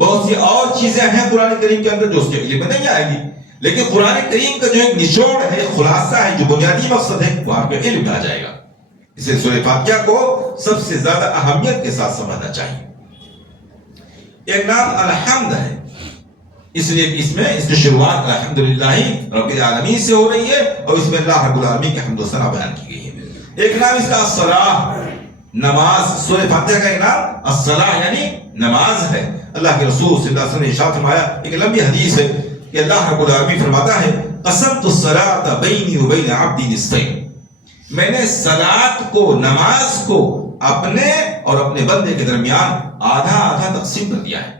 بہت سی اور چیزیں ہیں قرآن کریم کے اندر جو اس کے علم میں نہیں آئے گی، لیکن قرآن کریم کا جو ایک نچوڑ ہے، خلاصہ ہے، جو بنیادی مقصد ہے، وہ آپ کے علم میں آ جائے گا۔ اسے سورہ فاتحہ کو سب سے زیادہ اہمیت کے ساتھ سمجھنا چاہیے۔ ایک نام الحمد ہے، اس لیے اس کی شروعات الحمدللہ رب العالمین سے ہو رہی ہے، اور اس میں اللہ رب العالمین کے حمد و ثنا بیان کی گئی ہے۔ ایک نام اس کا الصلاۃ، نماز۔ سورہ فاتحہ کا ایک نام الصلاۃ یعنی نماز ہے۔ اللہ کے رسول صلی اللہ علیہ وسلم نے ارشاد فرمایا، ایک لمبی حدیث ہے کہ اللہ رب العالمین فرماتا ہے قسمت الصلاۃ بینی و بین عبدی نصفین، میں نے صلاۃ کو، نماز کو اپنے اور اپنے بندے کے درمیان آدھا آدھا تقسیم کر دیا ہے۔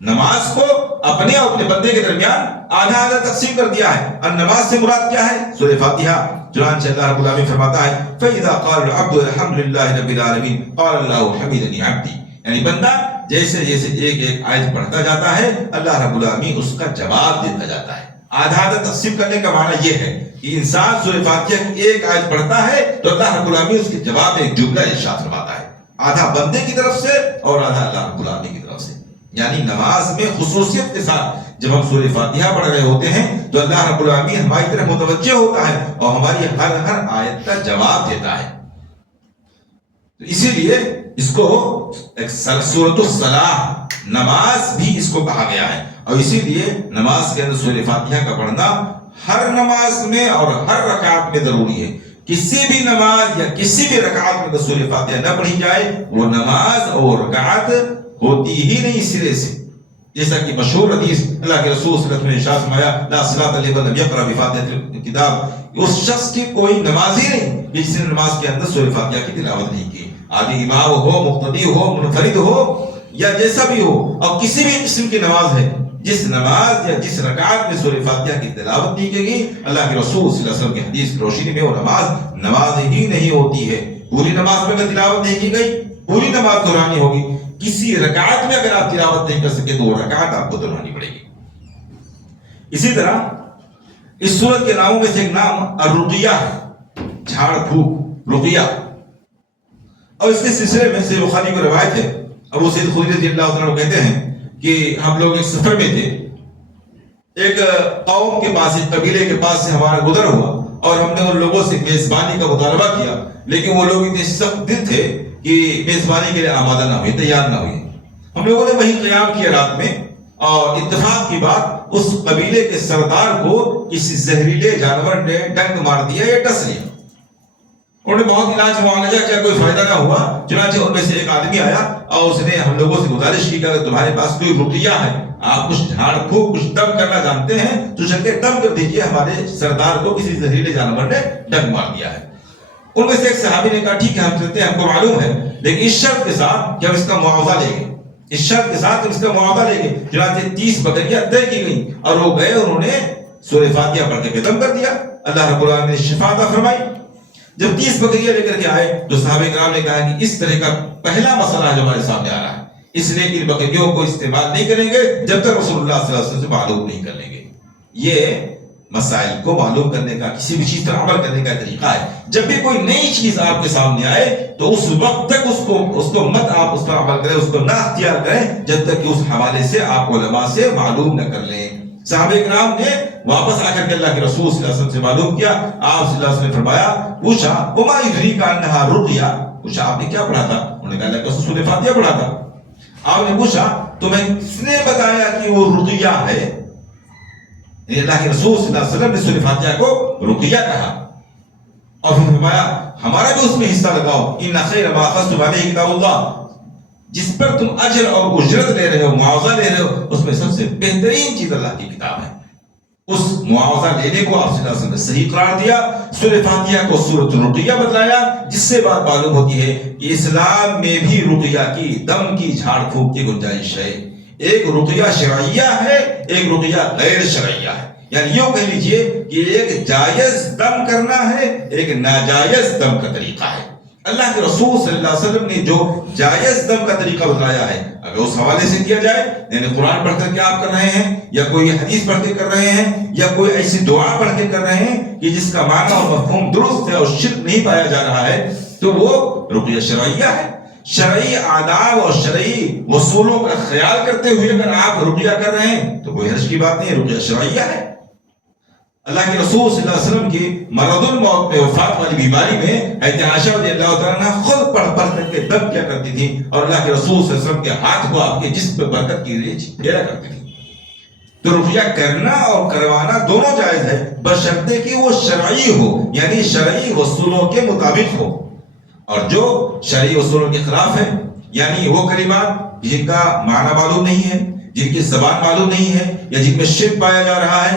نماز کو اپنے اور اپنے بندے کے درمیان آدھا آدھا تقسیم کر دیا ہے۔ اور نماز سے مراد کیا ہے؟ سورہ فاتحہ۔ چنانچہ اللہ رب العالمین فرماتا ہے فَإِذَا قَالَ الْعَبْدُ الْحَمْدُ لِلَّهِ رَبِّ الْعَالَمِينَ قَالَ اللَّهُ حَمِدَنِي عَبْدِي، یعنی بندہ جیسے جیسے ایک ایک آیت پڑھتا جاتا ہے، اللہ رب العالمین اس کا جواب دیتا جاتا ہے۔ آدھا آدھا تقسیم کرنے کا معنی یہ ہے کہ انسان سورہ فاتحہ کی ایک آیت پڑھتا ہے تو اللہ رب العالمین اس کے جواب میں ایک جملہ ارشاد فرماتا ہے، آدھا بندے کی طرف سے اور آدھا اللہ رب العالمین کی طرف سے۔ یعنی نماز میں خصوصیت کے ساتھ جب ہم سورہ فاتحہ پڑھ رہے ہوتے ہیں تو اللہ رب العالمین ہماری طرف متوجہ ہوتا ہے اور ہماری ہر آیت کا جواب دیتا ہے۔ اسی لیے اس کو ایک سورۃ الصلاۃ، نماز بھی اس کو کہا گیا ہے، اور اسی لیے نماز کے اندر سورہ فاتحہ کا پڑھنا ہر نماز میں اور ہر رکعت میں ضروری ہے۔ کسی بھی نماز یا کسی بھی رکعت میں اگر سورہ فاتحہ نہ پڑھی جائے وہ نماز اور رکعت ہوتی ہی نہیں سرے سے۔ جیسا کہ مشہور حدیث اللہ کے رسول صلی اللہ علیہ وسلم نے ارشاد فرمایا لا صلاۃ لمن لم یقرأ بفاتحۃ الکتاب، اس شخص کی کوئی نماز ہی نہیں جس نے نماز کے اندر سورہ فاتحہ کی تلاوت نہیں کی۔ آدھی امام ہو، مقتدی ہو، منفرد ہو یا جیسا بھی ہو، اور کسی بھی قسم کی نماز ہے، جس نماز یا جس رکعت میں سورہ فاتحہ کی تلاوت نہیں کی گئی، اللہ کے رسول صلی اللہ علیہ وسلم کی حدیث کی روشنی میں وہ نماز ہی نہیں ہوتی ہے۔ پوری نماز میں اگر تلاوت نہیں کی گئی، پوری نماز دہرانی ہوگی۔ کسی رکعت میں اگر آپ تلاوت نہیں کر سکے تو وہ رکعت آپ کو دہرانی پڑے گی۔ اسی طرح اس سورت کے ناموں میں سے ایک نام الرقیہ ہے، جھاڑ پھونک، رقیہ۔ اور اس کے سلسلے میں صحیح بخاری کو روایت ہے، ابو سعید خدری رضی اللہ عنہ کہتے ہیں کہ ہم لوگ ایک سفر میں تھے، ایک قوم کے پاس، ایک قبیلے کے پاس سے ہمارا گزر ہوا اور ہم نے ان لوگوں سے میزبانی کا مطالبہ کیا، لیکن وہ لوگ اتنے سخت دل تھے کہ میزبانی کے لیے آمادہ نہ ہوئے، تیار نہ ہوئے۔ ہم لوگوں نے وہیں قیام کیا رات میں، اور اتفاق کی بات اس قبیلے کے سردار کو کسی زہریلے جانور نے ڈنک مار دیا یا ڈس لیا۔ انہوں نے بہت علاج معالجہ کیا، کوئی فائدہ نہ ہوا۔ چنانچہ ان میں سے ایک آدمی آیا اور اس نے ہم لوگوں سے گزارش کی کہ اگر تمہارے پاس کوئی رقیہ ہے، آپ کچھ جھاڑ پھونک، کچھ دم کرنا جانتے ہیں تو چل کے دم کر دیجئے، ہمارے سردار کو کسی زہریلے جانور نے ڈنک مار دیا ہے۔ ان میں سے ایک صحابی نے کہا ٹھیک ہے ہم چلتے ہیں، ہم کو معلوم ہے، لیکن اس شرط کے ساتھ کہ ہم اس کا معاوضہ لیں گے، اس شرط کے ساتھ ہم اس کا معاوضہ لیں گے۔ چنانچہ 30 بکریاں طے کی گئیں اور وہ گئے، انہوں نے سورہ فاتحہ پڑھ کے ختم کر دیا، اللہ رب العالمین نے شفا عطا فرمائی۔ جب 30 بکریاں لے کر کے آئے تو صحابہ کرام نے کہا کہ اس طرح کا پہلا مسئلہ جو ہمارے سامنے آ رہا ہے، اس لیے ان بکریوں کو استعمال نہیں کریں گے جب تک رسول اللہ صلی اللہ علیہ وسلم سے معلوم نہیں کر لیں گے۔ یہ مسائل کو معلوم کرنے کا، کسی بھی چیز پر عمل کرنے کا طریقہ ہے۔ جب بھی کوئی نئی چیز آپ کے سامنے آئے تو اس وقت تک اس کو مت آپ اس پر عمل کریں، اس کو نہ اختیار کریں جب تک کہ اس حوالے سے آپ علماء سے معلوم نہ کر لیں۔ صحابہ کرام نے واپس آ کر کے اللہ کے رسول صلی اللہ علیہ وسلم سے معلوم کیا، آپ صلی اللہ علیہ وسلم نے فرمایا، پوچھا وما یدریک انہا رقیہ، پوچھا آپ نے کیا پڑھا تھا؟ انہوں نے کہا اللہ کے رسول سورہ فاتحہ پڑھا تھا۔ آپ نے پوچھا تمہیں کس نے بتایا کہ وہ رقیہ ہے؟ اللہ کے رسول صلی اللہ علیہ وسلم نے سورہ فاتحہ کو رقیہ کہا، اور پھر فرمایا ہمارا بھی اس میں حصہ لگاؤ، ان خیر ما اخذتم علیہ کتاب اللہ، جس پر تم اجر اور اجرت لے رہے ہو، معاوضہ لے رہے ہو، اس میں سب سے بہترین چیز اللہ کی کتاب ہے۔ اس معاوضہ لینے کو آپ صلی اللہ علیہ وسلم نے صحیح قرار دیا، سورہ فاتحہ کو سورۃ الرقیہ بتلایا، جس سے بات معلوم ہوتی ہے کہ اسلام میں بھی رقیہ کی، دم کی جھاڑ پھونک کی گنجائش ہے۔ ایک رقیہ شرعیہ ہے، ایک رقیہ غیر شرعیہ ہے، یعنی یوں کہہ لیجئے کہ ایک جائز دم کرنا ہے، ایک ناجائز دم کا طریقہ ہے۔ اللہ کے رسول صلی اللہ علیہ وسلم نے جو جائز دم کا طریقہ بتلایا ہے، اگر اس حوالے سے کیا جائے، یعنی قرآن پڑھ کر کے آپ کر رہے ہیں، یا کوئی حدیث پڑھ کے کر رہے ہیں، یا کوئی ایسی دعا پڑھ کے کر رہے ہیں کہ جس کا معنی اور مفہوم درست ہے اور شرک نہیں پایا جا رہا ہے، تو وہ رقیہ شرعیہ ہے۔ شرعی آداب اور شرعی اصولوں کا خیال کرتے ہوئے اگر آپ رقیہ کر رہے ہیں تو کوئی حرج کی بات نہیں ہے، رقیہ شرعیہ ہے۔ اللہ کے رسول صلی اللہ علیہ وسلم کی مرض الموت میں، وفات والی بیماری میں، حضرت عائشہ رضی اللہ تعالیٰ عنہا خود پڑھ کر کے دم کیا کرتی تھی، اور اللہ کے رسول صلی اللہ علیہ وسلم کے ہاتھ کو آپ کے جسم پہ برکت کی لیے پھیرا کرتی تھی۔ تو رقیہ کرنا اور کروانا دونوں جائز ہے، بشرطے کہ وہ شرعی ہو، یعنی شرعی اصولوں کے مطابق ہو، اور جو شرعی اصولوں کے خلاف ہے، یعنی وہ کلمات جن کا معنی معلوم نہیں ہے، جن کی زبان معلوم نہیں ہے، یا جن میں شرک پایا جا رہا ہے،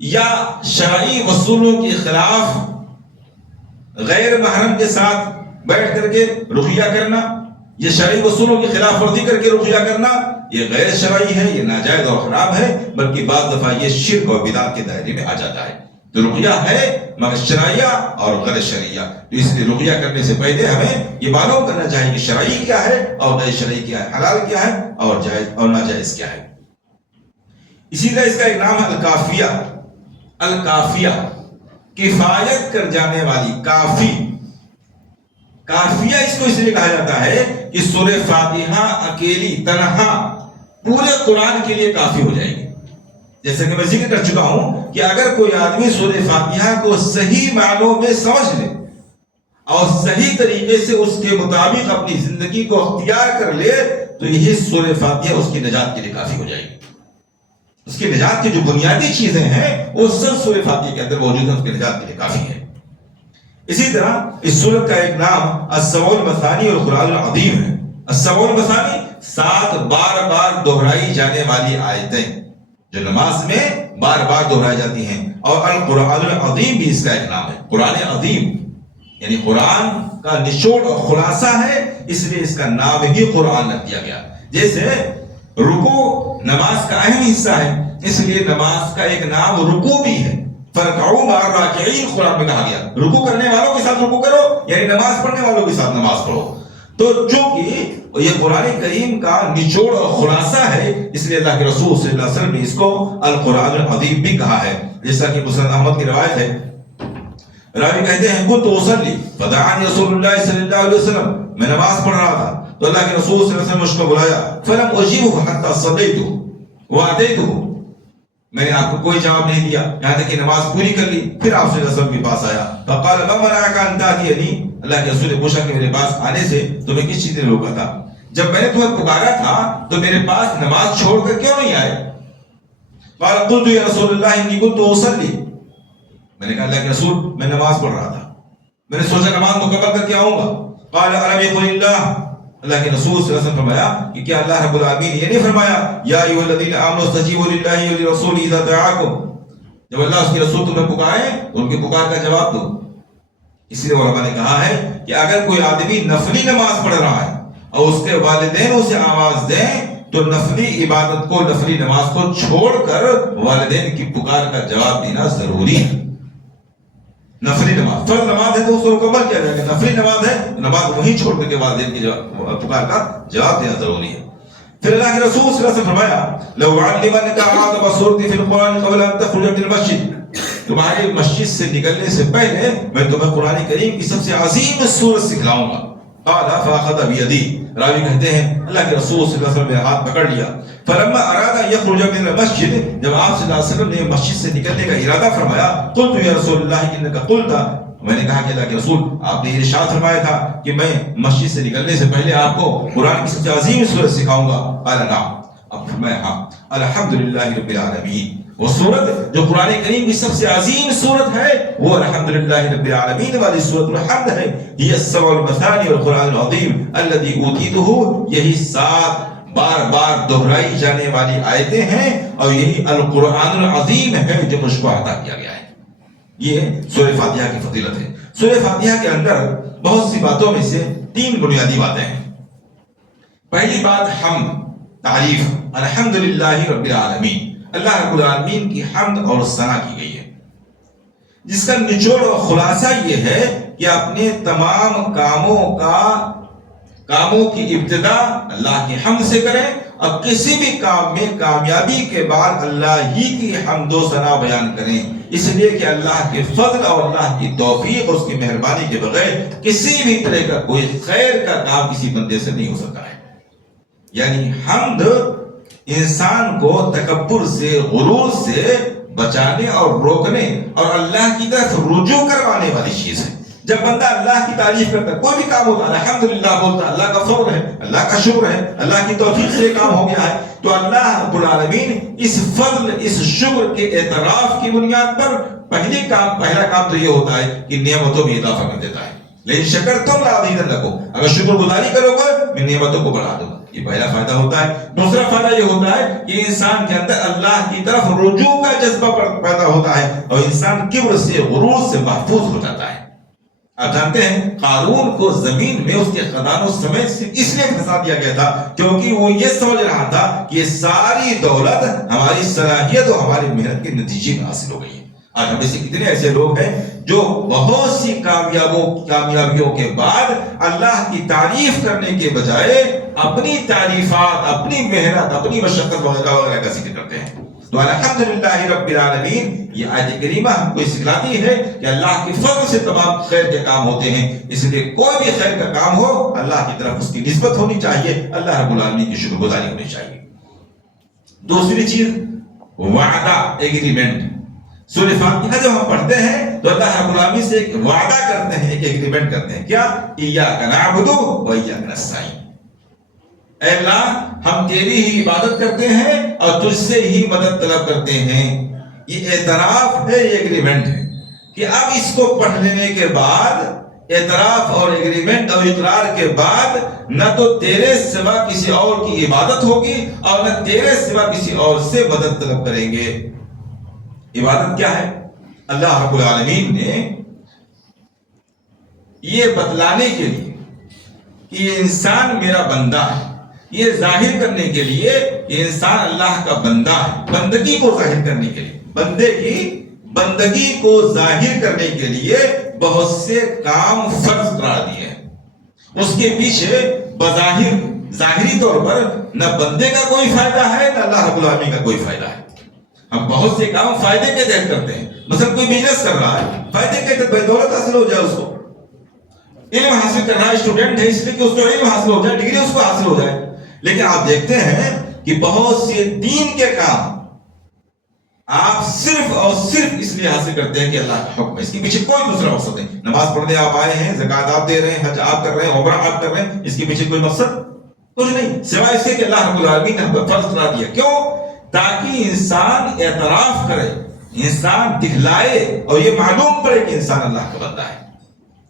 یا شرعی اصولوں کے خلاف غیر محرم کے ساتھ بیٹھ کر کے رقیہ کرنا، یہ شرعی اصولوں کی خلاف ورزی کر کے رقیہ کرنا، یہ غیر شرعی ہے، یہ ناجائز اور حرام ہے، بلکہ بعض دفعہ یہ شرک اور بدعت کے دائرے میں آ جاتا ہے۔ تو رقیہ ہے مگر شرعیہ اور غیر شرعیہ، تو اس لیے رقیہ کرنے سے پہلے ہمیں یہ معلوم کرنا چاہیے کہ شرعی کیا ہے اور غیر شرعی کیا ہے، حلال کیا ہے اور جائز اور ناجائز کیا ہے۔ اسی طرح اس کا ایک نام ہے الکافیہ۔ الکافیہ کفایت کر جانے والی، کافی۔ کافیہ اس کو اس لیے کہا جاتا ہے کہ سورہ فاتحہ اکیلی تنہا پورے قرآن کے لیے کافی ہو جائے گی۔ جیسے کہ میں ذکر کر چکا ہوں کہ اگر کوئی آدمی سورہ فاتحہ کو صحیح معنوں میں سمجھ لے اور صحیح طریقے سے اس کے مطابق اپنی زندگی کو اختیار کر لے تو یہی سورہ فاتحہ اس کی نجات کے لیے کافی ہو جائے گی۔ اس کی نجات کی جو بنیادی چیزیں ہیں وہ سب سورہ فاتحہ کے اندر موجود ہیں، اس کی نجات کے لیے کافی ہے۔ اسی طرح اس سورت کا ایک نام السبع المثانی اور القرآن العظیم ہے۔ السبع المثانی 7 بار بار دہرائی جانے والی آیتیں جو نماز میں بار بار دہرائی جاتی ہیں، اور القرآن العظیم بھی اس کا ایک نام ہے۔ قرآن عظیم یعنی قرآن کا نچوڑ اور خلاصہ ہے، اس لیے اس کا نام ہی قرآن رکھ دیا گیا۔ جیسے رکوع نماز کا اہم حصہ ہے، اس لیے نماز کا ایک نام رکوع بھی ہے۔ فَارْكَعُوا مَعَ الرَّاكِعِينَ قرآن میں کہا گیا، رکوع کرنے والوں کے ساتھ رکوع کرو، یعنی نماز پڑھنے والوں کے ساتھ نماز پڑھو۔ تو چونکہ یہ قرآن کریم کا نچوڑ اور خلاصہ ہے، اس لیے اللہ کے رسول صلی اللہ علیہ وسلم نے اس کو القرآن العظیم بھی کہا ہے۔ جیسا کہ مسند احمد کی روایت ہے، راوی کہتے ہیں كنت اصلی فدعانی رسول اللہ صلی اللہ علیہ وسلم، میں نماز پڑھ رہا تھا تو اللہ کے رسول صلی اللہ علیہ وسلم مجھ کو بلایا، فلم اجیبہ حتی صلیت واتیتہ، میں نے آپ کو کوئی جواب نہیں دیا یہاں تک کہ نماز پوری کر لی۔ پھر آپ صلی اللہ علیہ وسلم کے پاس آیا، فقال ما منعک ان تأتینی، اللہ کے رسول نے پوچھا کہ میرے پاس آنے سے تمہیں کس چیز نے روکا تھا؟ جب میں نے تمہیں پکارا تھا تو میرے پاس نماز چھوڑ کر کیوں نہیں آئے؟ قال قلت یا رسول اللہ انی كنت اصلی، میں نے کہا اللہ کے رسول میں نماز پڑھ رہا تھا، میں نے سوچا نماز مکمل کر کے آؤں گا۔ قال الم یقل اللہ، اللہ کے رسول صلی اللہ علیہ وسلم فرمایا کہ کیا اللہ رب العالمین نے یہ نہیں فرمایا یا ایھا الذین آمنوا استجیبوا للہ ولرسولہ اذا دعاکم، جب اللہ اس کے رسول تمہیں پکارے تو ان کی پکار کا جواب دو۔ اس لیے علماء نے کہا ہے کہ اگر کوئی آدمی نفلی نماز پڑھ رہا ہے اور اس کے والدین اسے آواز دیں تو نفلی عبادت کو، نفلی نماز کو چھوڑ کر والدین کی پکار کا جواب دینا ضروری ہے۔ نفلی نماز، فرض نماز ہے تو اس کو مکمل کیا جائے گا، نفلی نماز ہے نماز وہیں چھوڑ کر کے والدین کی پکار کا جواب دینا ضروری ہے۔ پھر اللہ کے رسول صلی اللہ علیہ وسلم نے فرمایا لو علمنك اعظم سورة في القرآن قبل ان تخرج من المسجد، تمہاری مسجد سے نکلنے سے پہلے میں تمہیں قرآن کریم کی سب سے عظیم سورت سکھلاؤں گا۔ قال فاخذ بيدي، راوی کہتے ہیں اللہ کے رسول صلی اللہ علیہ وسلم نے ہاتھ پکڑ لیا۔ فلما اراد ان يخرج من المسجد، جب آپ صلی اللہ علیہ وسلم نے مسجد سے نکلنے کا ارادہ فرمایا، قلت یا رسول اللہ انك قلت، میں نے کہا کہ اللہ کے رسول آپ نے ارشاد فرمایا تھا کہ میں مسجد سے نکلنے سے پہلے آپ کو قرآن کی سب سے عظیم سورت سکھاؤں گا۔ قال نعم، اب فرمایا ہاں۔ الحمدللہ رب العالمین، وہ سورت جو قرآن کریم کی سب سے عظیم سورت ہے وہ الحمدللہ رب العالمین والی سورت الحمد ہے۔ یہ السبع المثانی والقرآن العظیم الذی اوتیتہ، یہی 7 بار بار دہرائی جانے والی آیتیں ہیں اور یہی القرآن العظیم ہے جو مجھ کو عطا کیا گیا ہے۔ یہ سورہ فاتحہ کی فضیلت ہے۔ سورہ فاتحہ کے اندر بہت سی باتوں میں سے 3 بنیادی باتیں ہیں۔ پہلی بات حمد، تعریف، الحمدللہ رب العالمین، اللہ رب العالمین کی حمد اور ثنا کی گئی ہے، جس کا نچوڑ اور خلاصہ یہ ہے کہ اپنے تمام کاموں کی ابتدا اللہ کی حمد سے کریں اور کسی بھی کام میں کامیابی کے بعد اللہ ہی کی حمد و ثنا بیان کریں، اس لیے کہ اللہ کے فضل اور اللہ کی توفیق اور اس کی مہربانی کے بغیر کسی بھی طرح کا کوئی خیر کا کام کسی بندے سے نہیں ہو سکتا ہے۔ یعنی حمد انسان کو تکبر سے، غرور سے بچانے اور روکنے اور اللہ کی طرف رجوع کروانے والی چیز ہے۔ جب بندہ اللہ کی تعریف کرتا ہے، کوئی بھی کام ہوتا ہے الحمدللہ بولتا ہے، اللہ کا فضل ہے، اللہ کا شکر ہے، اللہ کی توفیق سے کام ہو گیا ہے، تو اللہ رب العالمین اس فضل، اس شکر کے اعتراف کی بنیاد پر پہلا کام تو یہ ہوتا ہے کہ نعمتوں میں اضافہ کر دیتا ہے۔ لیکن شکرتم لازیدنکم، اگر شکر گزاری کرو گے میں نعمتوں کو بڑھا دوں گا، یہ پہلا فائدہ ہوتا ہے۔ دوسرا فائدہ یہ ہوتا ہے کہ انسان کے اندر اللہ کی طرف رجوع کا جذبہ پیدا ہوتا ہے اور انسان کبر سے، غرور سے محفوظ ہو جاتا ہے۔ آپ جانتے ہیں قارون کو زمین میں اس کے خزانوں سمیت اس لیے پھنسا دیا گیا تھا کیونکہ وہ یہ سمجھ رہا تھا کہ یہ ساری دولت ہماری صلاحیت اور ہماری محنت کے نتیجے میں حاصل ہو گئی ہے۔ آج ہم سے کتنے ایسے لوگ ہیں جو بہت سی کامیابیوں کے بعد اللہ کی تعریف کرنے کے بجائے اپنی تعریفات، اپنی محنت، اپنی مشقت وغیرہ کا ذکر کرتے ہیں۔ تو الحمدللہ رب العالمین، یہ آیت کریمہ ہم کو سکھلاتی ہے کہ اللہ کے فضل سے تمام خیر کے کام ہوتے ہیں، اس لیے کوئی بھی خیر کا کام ہو اللہ کی طرف اس کی نسبت ہونی چاہیے، اللہ رب العالمین کی شکر گزاری ہونی چاہیے۔ دوسری چیز وعدہ، ایگریمنٹ۔ سورہ فاتحہ جب ہم پڑھتے ہیں تو اللہ رب العالمین سے ایک وعدہ کرتے ہیں، ایک ایگریمنٹ کرتے ہیں، کیا؟ ایاک نعبد و ایاک نستعین، اے اللہ ہم تیری ہی عبادت کرتے ہیں اور تجھ سے ہی مدد طلب کرتے ہیں۔ یہ اعتراف ہے، یہ ایگریمنٹ ہے کہ اب اس کو پڑھ لینے کے بعد، اعتراف اور ایگریمنٹ اور اقرار کے بعد، نہ تو تیرے سوا کسی اور کی عبادت ہوگی اور نہ تیرے سوا کسی اور سے مدد طلب کریں گے۔ عبادت کیا ہے؟ اللہ رب العالمین نے یہ بتلانے کے لیے کہ یہ انسان میرا بندہ ہے، یہ ظاہر کرنے کے لیے کہ انسان اللہ کا بندہ ہے، بندگی کو ظاہر کرنے کے لیے، بندے کی بندگی کو ظاہر کرنے کے لیے بہت سے کام فرض قرار دیے ہیں۔ اس کے پیچھے بظاہر، ظاہری طور پر نہ بندے کا کوئی فائدہ ہے نہ اللہ رب العالمین کا کوئی فائدہ ہے۔ ہم بہت سے کام فائدے کے تحت کرتے ہیں، مثلا کوئی بزنس کر رہا ہے، فائدے کے تحت دولت حاصل ہو جائے، اس کو علم حاصل کر رہا ہے، اسٹوڈنٹ ہے اس لیے کہ اس کو علم حاصل ہو جائے، ڈگری اس کو حاصل ہو جائے۔ لیکن آپ دیکھتے ہیں کہ بہت سے دین کے کام آپ صرف اور صرف اس لیے حاصل کرتے ہیں کہ اللہ کا حکم ہے، اس کے پیچھے کوئی دوسرا مقصد نہیں۔ نماز پڑھنے آپ آئے ہیں، زکوٰۃ آپ دے رہے ہیں، حج آپ کر رہے ہیں، عمرہ آپ کر رہے ہیں، اس کے پیچھے کوئی مقصد کچھ نہیں سوائے اس کے کہ اللہ رب العالمین نے ہم پر فرض قرار دیا۔ کیوں؟ تاکہ انسان اعتراف کرے، انسان دکھلائے اور یہ معلوم پڑے کہ انسان اللہ کا بندہ ہے۔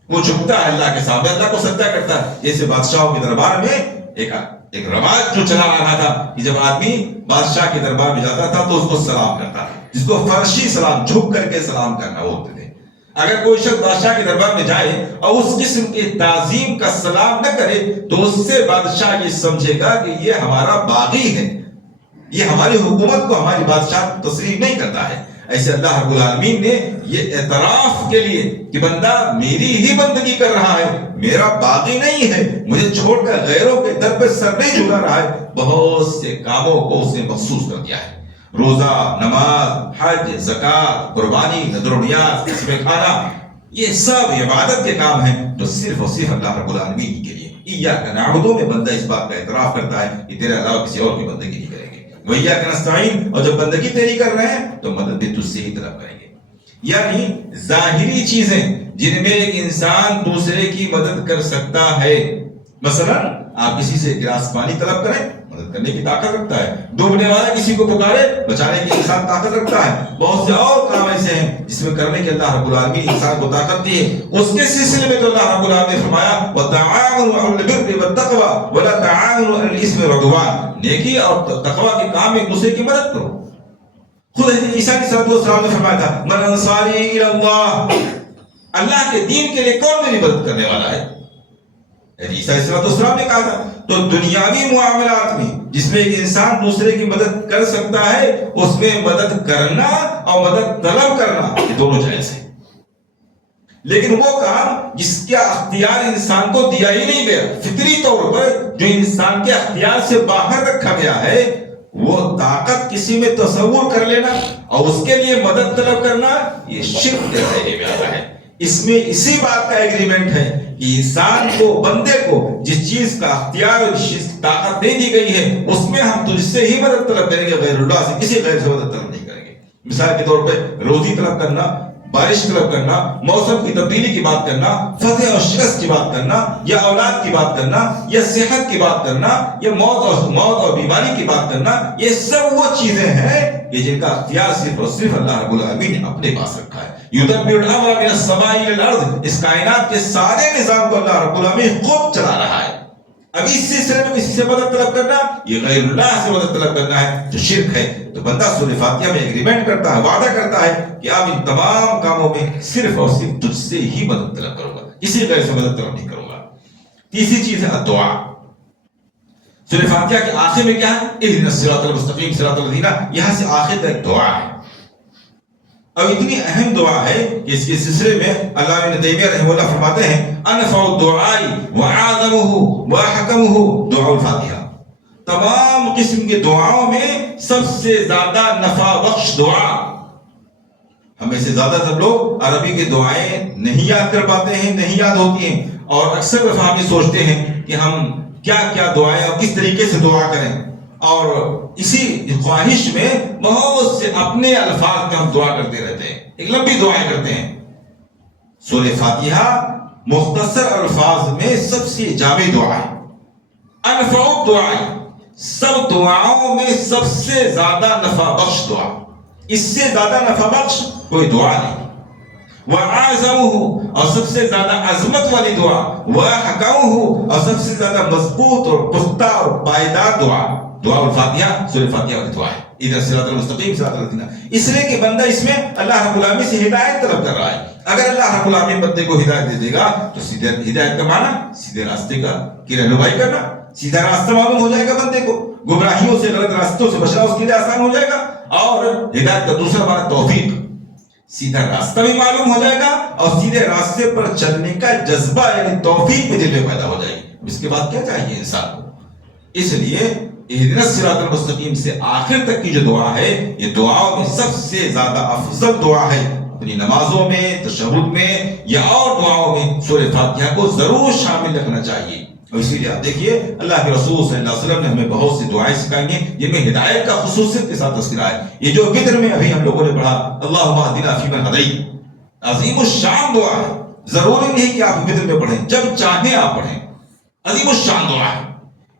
وہ جھکتا ہے اللہ کے سامنے، اللہ کو سجدہ کرتا ہے، جیسے بادشاہوں کے دربار میں ایک رواج جو چلا آ رہا تھا کہ جب آدمی بادشاہ کے دربار میں جاتا تھا تو اس کو سلام کرتا، جس کو فرشی سلام، جھک کر کے سلام کرنا بولتے تھے۔ اگر کوئی شخص بادشاہ کے دربار میں جائے اور اس قسم کی تعظیم کا سلام نہ کرے تو اس سے بادشاہ یہ سمجھے گا کہ یہ ہمارا باغی ہے، یہ ہماری حکومت کو، ہماری بادشاہ تسلیم نہیں کرتا ہے۔ ایسے اللہ رب العالمین نے یہ اعتراف کے لیے کہ بندہ میری ہی بندگی کر رہا ہے، میرا باغی نہیں ہے، مجھے چھوڑ کر غیروں کے در پہ سر نہیں جھکا رہا ہے، بہت سے کاموں کو اس نے مخصوص کر دیا ہے۔ روزہ، نماز، حج، زکوٰۃ، قربانی، نذر و نیاز، قسم کھانا، یہ سب عبادت کے کام ہیں جو صرف اور صرف اللہ رب العالمین کے لیے۔ ایاک نعبد میں بندہ اس بات کا اعتراف کرتا ہے کہ تیرے علاوہ کسی اور کی بندگی نہیں کریں گے، وایاک نستعین، اور جب بندگی تیری کر رہے ہیں تو مدد بھی تجھ سے ہی طلب کریں گے۔ یعنی ظاہری چیزیں جن میں ایک انسان دوسرے کی مدد کر سکتا ہے، مثلا آپ کسی سے گلاس پانی طلب کریں، مدد کرنے کی طاقت رکھتا ہے، ڈوبنے والا کسی کو پکارے، بچانے کی انسان طاقت رکھتا ہے، بہت سے اور کام ایسے ہیں جس میں کرنے کے اللہ رب العالمین انسان کو طاقت دی ہے۔ اس کے سلسلے میں تو اللہ رب العالمین نے فرمایا وَتَعَاوَنُوا عَلَى الْبِرِّ وَالتَّقْوَىٰ وَلَا تَعَاوَنُوا عَلَى الْإِثْمِ وَالْعُدْوَانِ، نیکی اور تقویٰ کے کام میں ایک دوسرے کی مدد کرو۔ خود حضرت عیسیٰ علیہ السلام نے فرمایا تھا مَنْ أَنصَارِي إِلَى اللَّهِ، اللہ کے دین کے لیے کون میری مدد کرنے والا ہے؟ عیسیٰ علیہ السلام نے کہا تھا۔ تو دنیاوی معاملات میں جس میں ایک انسان دوسرے کی مدد کر سکتا ہے، اس میں مدد کرنا اور مدد طلب کرنا یہ دونوں جائز ہیں۔ لیکن وہ کام جس کا اختیار انسان کو دیا ہی نہیں گیا، فطری طور پر جو انسان کے اختیار سے باہر رکھا گیا ہے، وہ طاقت کسی میں تصور کر لینا اور اس کے لیے مدد طلب کرنا، یہ شرک کے دائرے میں آتا ہے۔ اس میں اسی بات کا ایگریمنٹ ہے کہ انسان کو، بندے کو جس چیز کا اختیار اور جس چیز کی طاقت دے دی گئی ہے، اس میں ہم تجھ سے ہی مدد طلب کریں گے، غیر اللہ سے کسی غیر سے مدد طلب نہیں کریں گے۔ مثال کے طور پہ روزی طلب کرنا، بارش طلب کرنا، موسم کی تبدیلی کی بات کرنا، فتح اور شکست کی بات کرنا، یا اولاد کی بات کرنا، یا صحت کی بات کرنا، یا موت اور بیماری کی بات کرنا، یہ سب وہ چیزیں ہیں کہ جن کا اختیار صرف اور صرف اللہ رب العالمین نے اپنے پاس رکھا ہے۔ یدبر الامر من السماء الى الارض، اس کائنات کے سارے نظام کو اللہ رب العالمین خود چلا رہا ہے۔ اب اس سلسلے میں کسی سے مدد طلب کرنا، یہ غیر اللہ سے مدد طلب کرنا ہے جو شرک ہے۔ تو بندہ سورہ فاتحہ میں ایگریمنٹ کرتا ہے، وعدہ کرتا ہے کہ اب ان تمام کاموں میں صرف اور صرف تجھ سے ہی مدد طلب کروں گا، کسی غیر سے مدد طلب نہیں کروں گا۔ تیسری چیز ہے دعا۔ سورہ فاتحہ کے آخر میں کیا ہے؟ اهدنا الصراط المستقیم صراط الذین، یہاں سے آخر تک دعا ہے، اور اتنی اہم دعا ہے کہ اس کے سلسلے میں علامہ ابن تیمیہ رحمہ اللہ فرماتے ہیں انفع الدعاء واعظمه واحکمه دعاء الفاتحہ، تمام قسم کے دعاؤں میں سب سے زیادہ نفع بخش دعا۔ ہمیں سے زیادہ تر لوگ عربی کی دعائیں نہیں یاد کر پاتے ہیں، نہیں یاد ہوتی ہیں، اور اکثر دفعہ ہم یہ سوچتے ہیں کہ ہم کیا کیا دعائیں اور کس طریقے سے دعا کریں، اور اسی خواہش میں بہت سے اپنے الفاظ میں ہم دعا کرتے رہتے ہیں، ایک لمبی دعائیں کرتے ہیں۔ سورہ فاتحہ مختصر الفاظ میں سب سے جامع دعا ہے، انفع الدعاء، سب دعاؤں میں سب سے زیادہ نفع بخش دعا، اس سے زیادہ نفع بخش کوئی دعا نہیں۔ وَأَعْظَمُهُ، اور سب سے زیادہ عظمت والی دعا، وَأَحْكَمُهُ، اور سب سے زیادہ مضبوط اور پختہ اور پائیدار دعا، دعا الفاتحہ، سورہ فاتحہ والی دعا ہے۔ اِذَا الصِّرَاطَ الْمُسْتَقِيمَ صِرَاطَ الَّذِينَ، اس لیے کہ بندہ اس میں اللہ رب العالمین سے ہدایت طلب کر رہا ہے۔ اگر اللہ رب العالمین بندے کو ہدایت دے دے گا تو سیدھے ہدایت کا معنی سیدھے راستے کی رہنمائی کرنا، سیدھا راستہ معلوم ہو جائے گا بندے کو، گمراہیوں سے، غلط راستوں سے بچنا اس کے لیے آسان ہو جائے گا، اور ہدایت کا دوسرا معنی توفیق، سیدھا راستہ بھی معلوم ہو جائے گا اور سیدھے راستے پر چلنے کا جذبہ یعنی توفیق بھی دل میں پیدا ہو جائے گی۔ اس کے بعد کیا چاہیے انسان کو؟ اس لیے اہدنا الصراط المستقیم سے آخر تک کی جو دعا ہے، یہ دعاؤں میں سب سے زیادہ افضل دعا ہے۔ اپنی نمازوں میں، تشہد میں یا اور دعاؤں میں سورہ فاتحہ کو ضرور شامل رکھنا چاہیے۔ اور اسی لیے آپ دیکھیے اللہ کے رسول صلی اللہ علیہ وسلم نے ہمیں بہت سی دعائیں سکھائی ہیں جن میں ہدایت کا خصوصیت کے ساتھ تذکرہ ہے۔ یہ جو وتر میں ابھی ہم لوگوں نے پڑھا اللہم اہدنا فیمن ہدیت، عظیم الشان دعا ہے، ضروری نہیں کہ آپ وتر میں پڑھیں، جب چاہیں آپ پڑھیں، عظیم الشان دعا ہے۔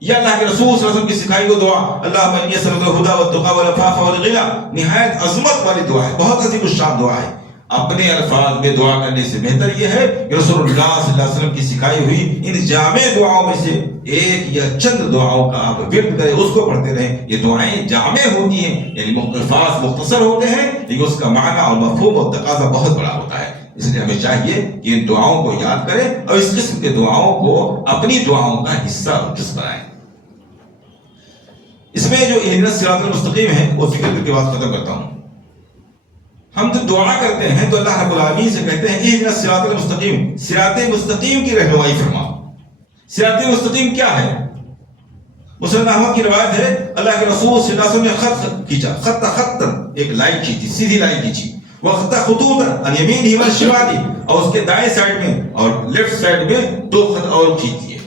یہ اللہ کے رسول صلی اللہ علیہ وسلم کی سکھائی ہوئی دعا اللہم انی اسألک الہدی والتقی والعفاف والغنی، نہایت عظمت والی دعا ہے، بہت عظیم الشان دعا ہے۔ اپنے الفاظ میں دعا کرنے سے بہتر یہ ہے کہ رسول اللہ صلی اللہ علیہ وسلم کی سکھائی ہوئی ان جامع دعاؤں میں سے ایک یا چند دعاؤں کا آپ ورد کریں، اس کو پڑھتے رہیں۔ یہ دعائیں جامع ہوتی ہیں، یعنی الفاظ مختصر ہوتے ہیں لیکن اس کا معنی اور مفہوم اور تقاضا بہت بڑا ہوتا ہے۔ اس لیے ہمیں چاہیے کہ ان دعاؤں کو یاد کریں اور اس قسم کے دعاؤں کو اپنی دعاؤں کا حصہ اور جز بنائیں۔ اس میں جو اہدنا الصراط المستقیم ہے وہ ذکر کر کے بات ختم کرتا ہوں۔ ہم جب دعا کرتے ہیں تو اللہ رب العالمین سے کہتے ہیں اہدنا الصراط المستقیم، صراط مستقیم کی رہنمائی فرما۔ صراط مستقیم کیا ہے؟ مسلم احمد کی روایت ہے اللہ کے رسول صلی اللہ علیہ وسلم نے خط کھینچا، خطا ایک لائن کھینچی، سیدھی لائن کھینچی، وخطا خطوطا عن یمینہ والشمال، اور اس کے دائیں سائڈ میں اور لیفٹ سائڈ میں 2 خط اور کھینچ دیے،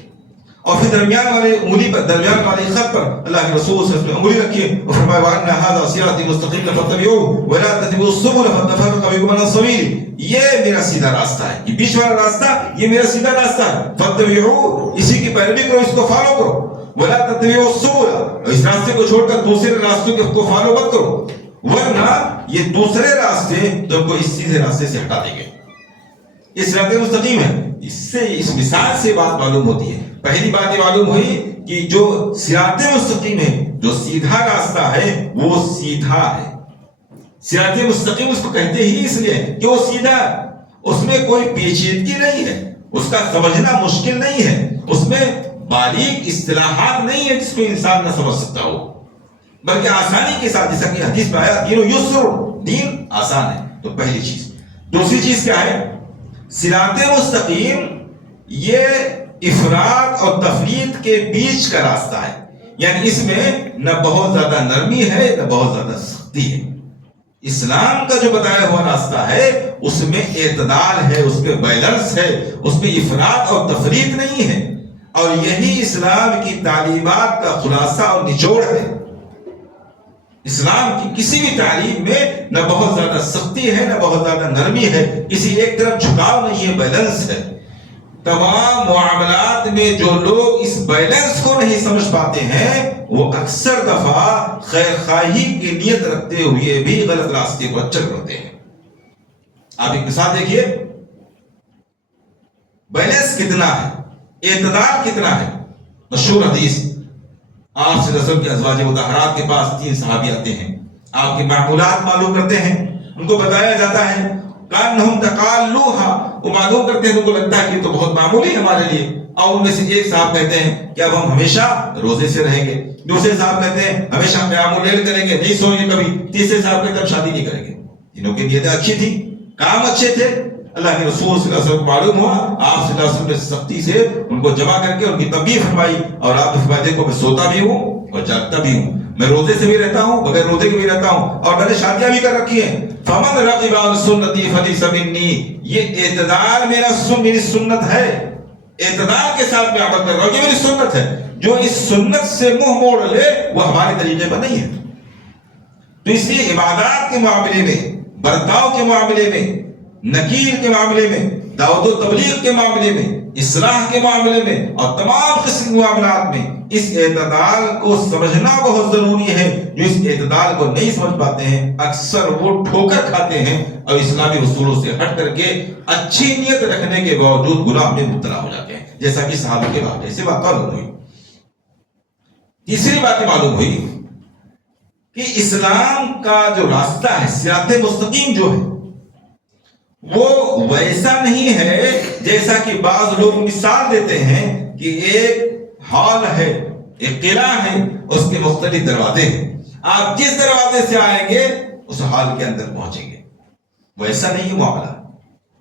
اور پھر درمیان والے انگلی پر، درمیان والے خط پر اللہ کے رسول صلی اللہ علیہ وسلم انگلی رکھی اور فرمایا وَأَنَّ هَذَا صِرَاطِي مُسْتَقِيمًا فَاتَّبِعُوهُ وَلَا تَتَّبِعُوا السُّبُلَ فَتَفَرَّقَ بِكُمْ عَنْ سَبِيلِهِ، یہ میرا سیدھا راستہ ہے، یہ بیچ والا راستہ یہ میرا سیدھا راستہ ہے، فَاتَّبِعُوهُ اسی کی پیروی کرو، اس کو فالو کرو، وَلَا تَتَّبِعُوا السُّبُلَ اس راستے کو چھوڑ کر دوسرے راستوں کو فالو مت کرو، ورنہ یہ دوسرے راستے تم کو اس سیدھے راستے سے ہٹا دیں گے۔ یہ صراط مستقیم ہے۔ اس مثال سے بات معلوم ہوتی ہے، پہلی بات یہ معلوم ہوئی کہ جو صراط مستقیم ہے، جو سیدھا راستہ ہے وہ سیدھا ہے۔ صراط مستقیم اس کو کہتے ہی اس لیے کہ وہ سیدھا، اس میں کوئی پیچیدگی نہیں ہے، اس کا سمجھنا مشکل نہیں ہے، اس میں باریک اصطلاحات نہیں ہے جس کو انسان نہ سمجھ سکتا ہو، بلکہ آسانی کے ساتھ، جیسا کہ حدیث میں آیا دین یسر، دین آسان ہے۔ تو پہلی چیز۔ دوسری چیز کیا ہے؟ صراط مستقیم یہ افراط اور تفریط کے بیچ کا راستہ ہے، یعنی اس میں نہ بہت زیادہ نرمی ہے نہ بہت زیادہ سختی ہے۔ اسلام کا جو بتایا ہوا راستہ ہے اس میں اعتدال ہے، اس میں بیلنس ہے، اس میں افراط اور تفریط نہیں ہے، اور یہی اسلام کی تعلیمات کا خلاصہ اور نچوڑ ہے۔ اسلام کی کسی بھی تعلیم میں نہ بہت زیادہ سختی ہے نہ بہت زیادہ نرمی ہے، کسی ایک طرف جھکاؤ نہیں ہے، بیلنس ہے۔ تمام معاملات میں جو لوگ اس بیلنس کو نہیں سمجھ پاتے ہیں وہ اکثر دفعہ خیر خواہی کی نیت رکھتے ہوئے بھی غلط راستے پر چل پڑتے ہیں۔ آپ ایک مثال دیکھیے، بیلنس کتنا ہے، اعتدال کتنا ہے۔ مشہور حدیث، آپ صلی اللہ علیہ وسلم کے ازواج مطہرات کے پاس 3 صحابی آتے ہیں، آپ کے معمولات معلوم کرتے ہیں، ان کو بتایا جاتا ہے کانہم تقالوہا، وہ معلوم کرتے ہیں، ان کو لگتا ہے کہ تو بہت معمولی ہے ہمارے لیے، اور ان میں سے ایک صاحب کہتے ہیں کہ اب ہم ہمیشہ روزے سے رہیں گے، دوسرے صاحب کہتے ہیں ہمیشہ قیام اللیل کریں گے، نہیں سوئیں گے کبھی، تیسرے صاحب کہتے ہیں ہم شادی نہیں کریں گے۔ انہوں کی نیتیں اچھی تھی، کام اچھے تھے، اللہ کے رسول صلی اللہ علیہ وسلم کو معلوم ہوا، آپ صلی اللہ علیہ وسلم نے سختی سے ان کو جمع کر کے ان کی تنبیہ فرمائی، اور آپ نے فرمایا دیکھو میں سوتا بھی ہوں اور جاگتا بھی ہوں، میں روزے سے بھی رہتا ہوں، بغیر روزے کے بھی رہتا ہوں، اور میں نے شادیاں بھی کر رکھی ہیں۔ فمن رغب عن سنتی فلیس منی، یہ اعتدال میری سنت ہے، اعتدال کے ساتھ میں عمل کر رہا ہوں، یہ میری سنت ہے۔ جو اس سنت سے منہ موڑ لے وہ ہمارے طریقے پر نہیں ہے۔ تو اس لیے عبادات کے معاملے میں، برتاؤ کے معاملے میں، نکیر کے معاملے میں، دعوت و تبلیغ کے معاملے میں، اصلاح کے معاملے میں، اور تمام قسم کے معاملات میں اس اعتدال کو سمجھنا بہت ضروری ہے۔ جو اس اعتدال کو نہیں سمجھ پاتے ہیں اکثر وہ ٹھوکر کھاتے ہیں اور اسلامی اصولوں سے ہٹ کر کے اچھی نیت رکھنے کے باوجود گناہ میں مبتلا ہو جاتے ہیں، جیسا کہ صحابہ کے واقعے سے بات معلوم ہوئی۔ تیسری بات معلوم ہوئی کہ اسلام کا جو راستہ ہے، صراط مستقیم جو ہے، وہ ویسا نہیں ہے جیسا کہ بعض لوگ مثال دیتے ہیں کہ ایک ہال ہے، ایک قلعہ ہے، اس کے مختلف دروازے ہیں، آپ جس دروازے سے آئیں گے اس ہال کے اندر پہنچیں گے۔ ویسا نہیں ہے معاملہ،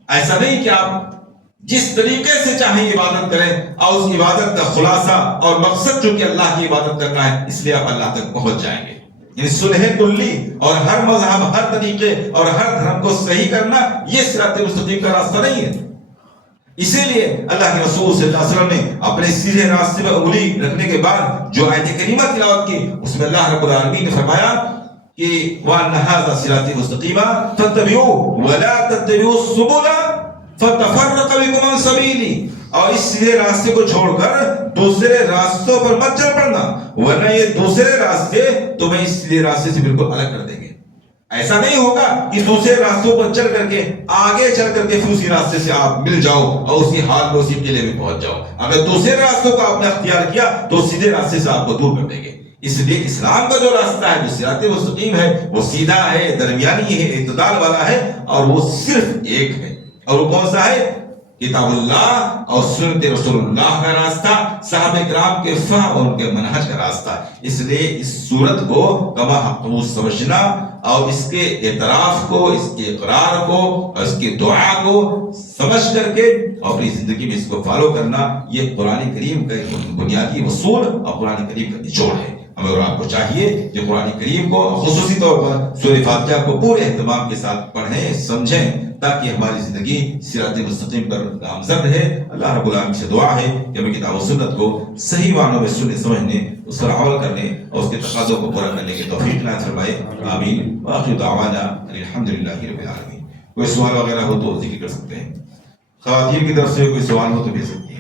ایسا نہیں کہ آپ جس طریقے سے چاہیں عبادت کریں اور اس عبادت کا خلاصہ اور مقصد جو کہ اللہ کی عبادت کرنا ہے، اس لیے آپ اللہ تک پہنچ جائیں گے۔ یعنی صلح کلی اور ہر مذہب، ہر طریقے اور ہر دھرم کو صحیح کرنا، یہ صراط مستقیم کا راستہ نہیں ہے۔ اسی لیے اللہ کے رسول صلی اللہ علیہ وسلم نے اپنے سیدھے راستے پر انگلی رکھنے کے بعد جو آیت کریمہ تلاوت کی، اس میں اللہ رب العالمین نے فرمایا کہ وَأَنَّ هَذَا صِرَاطِي مُسْتَقِيمًا فَاتَّبِعُوهُ وَلَا تَتَّبِعُوا السُّبُلَ فَتَفَرَّقَ بِكُمْ عَنْ سَبِيلِهِ، اور اس سیدھے راستے کو چھوڑ کر دوسرے راستوں پر مت چل پڑنا، ورنہ یہ دوسرے راستے تمہیں اس سیدھے راستے سے بالکل الگ کر دیں گے۔ ایسا نہیں ہوگا کہ دوسرے راستوں پر چل کر کے آگے چل کر کے پھر اسی راستے سے آپ مل جاؤ اور اسی حال میں اسی قلعے میں پہنچ جاؤ۔ اگر دوسرے راستوں کو آپ نے اختیار کیا تو سیدھے راستے سے آپ کو دور کر دیں گے۔ اس لیے اسلام کا جو راستہ ہے، جو صراط مستقیم ہے، وہ سیدھا ہے، درمیانی ہے، اعتدال والا ہے، اور وہ صرف ایک ہے۔ اور وہ کون سا ہے؟ کتاب اللہ اور سنت رسول اللہ کا راستہ، صحابہ کرام کے فہم اور ان کے منہج کا راستہ۔ اس لیے اس صورت کو کما حقوق سمجھنا اور اس کے اعتراف کو، اس کے اقرار کو اور اس کی دعا کو سمجھ کر کے اپنی زندگی میں اس کو فالو کرنا، یہ قرآن کریم کا ایک بنیادی اصول اور قرآن کریم کا نچوڑ ہے۔ ہمیں اور آپ کو چاہیے کہ قرآن کریم کو خصوصی طور پر سورہ فاتحہ کو پورے اہتمام کے ساتھ پڑھیں، سمجھیں، تاکہ ہماری زندگی صراط مستقیم پر گامزن رہے۔ اللہ رب العالمین سے دعا ہے کہ ہمیں کتاب و سنت کو صحیح معنوں میں سننے سمجھنے، اس پر عمل کرنے اور اس کے تقاضوں کو پورا کرنے کی توفیق عنایت فرمائے، آمین۔ وآخر دعوانا الحمدللہ رب العالمین۔ کوئی سوال وغیرہ ہو تو ذکر کر سکتے ہیں، خواتین کی طرف سے کوئی سوال ہو تو بھیج سکتے ہیں۔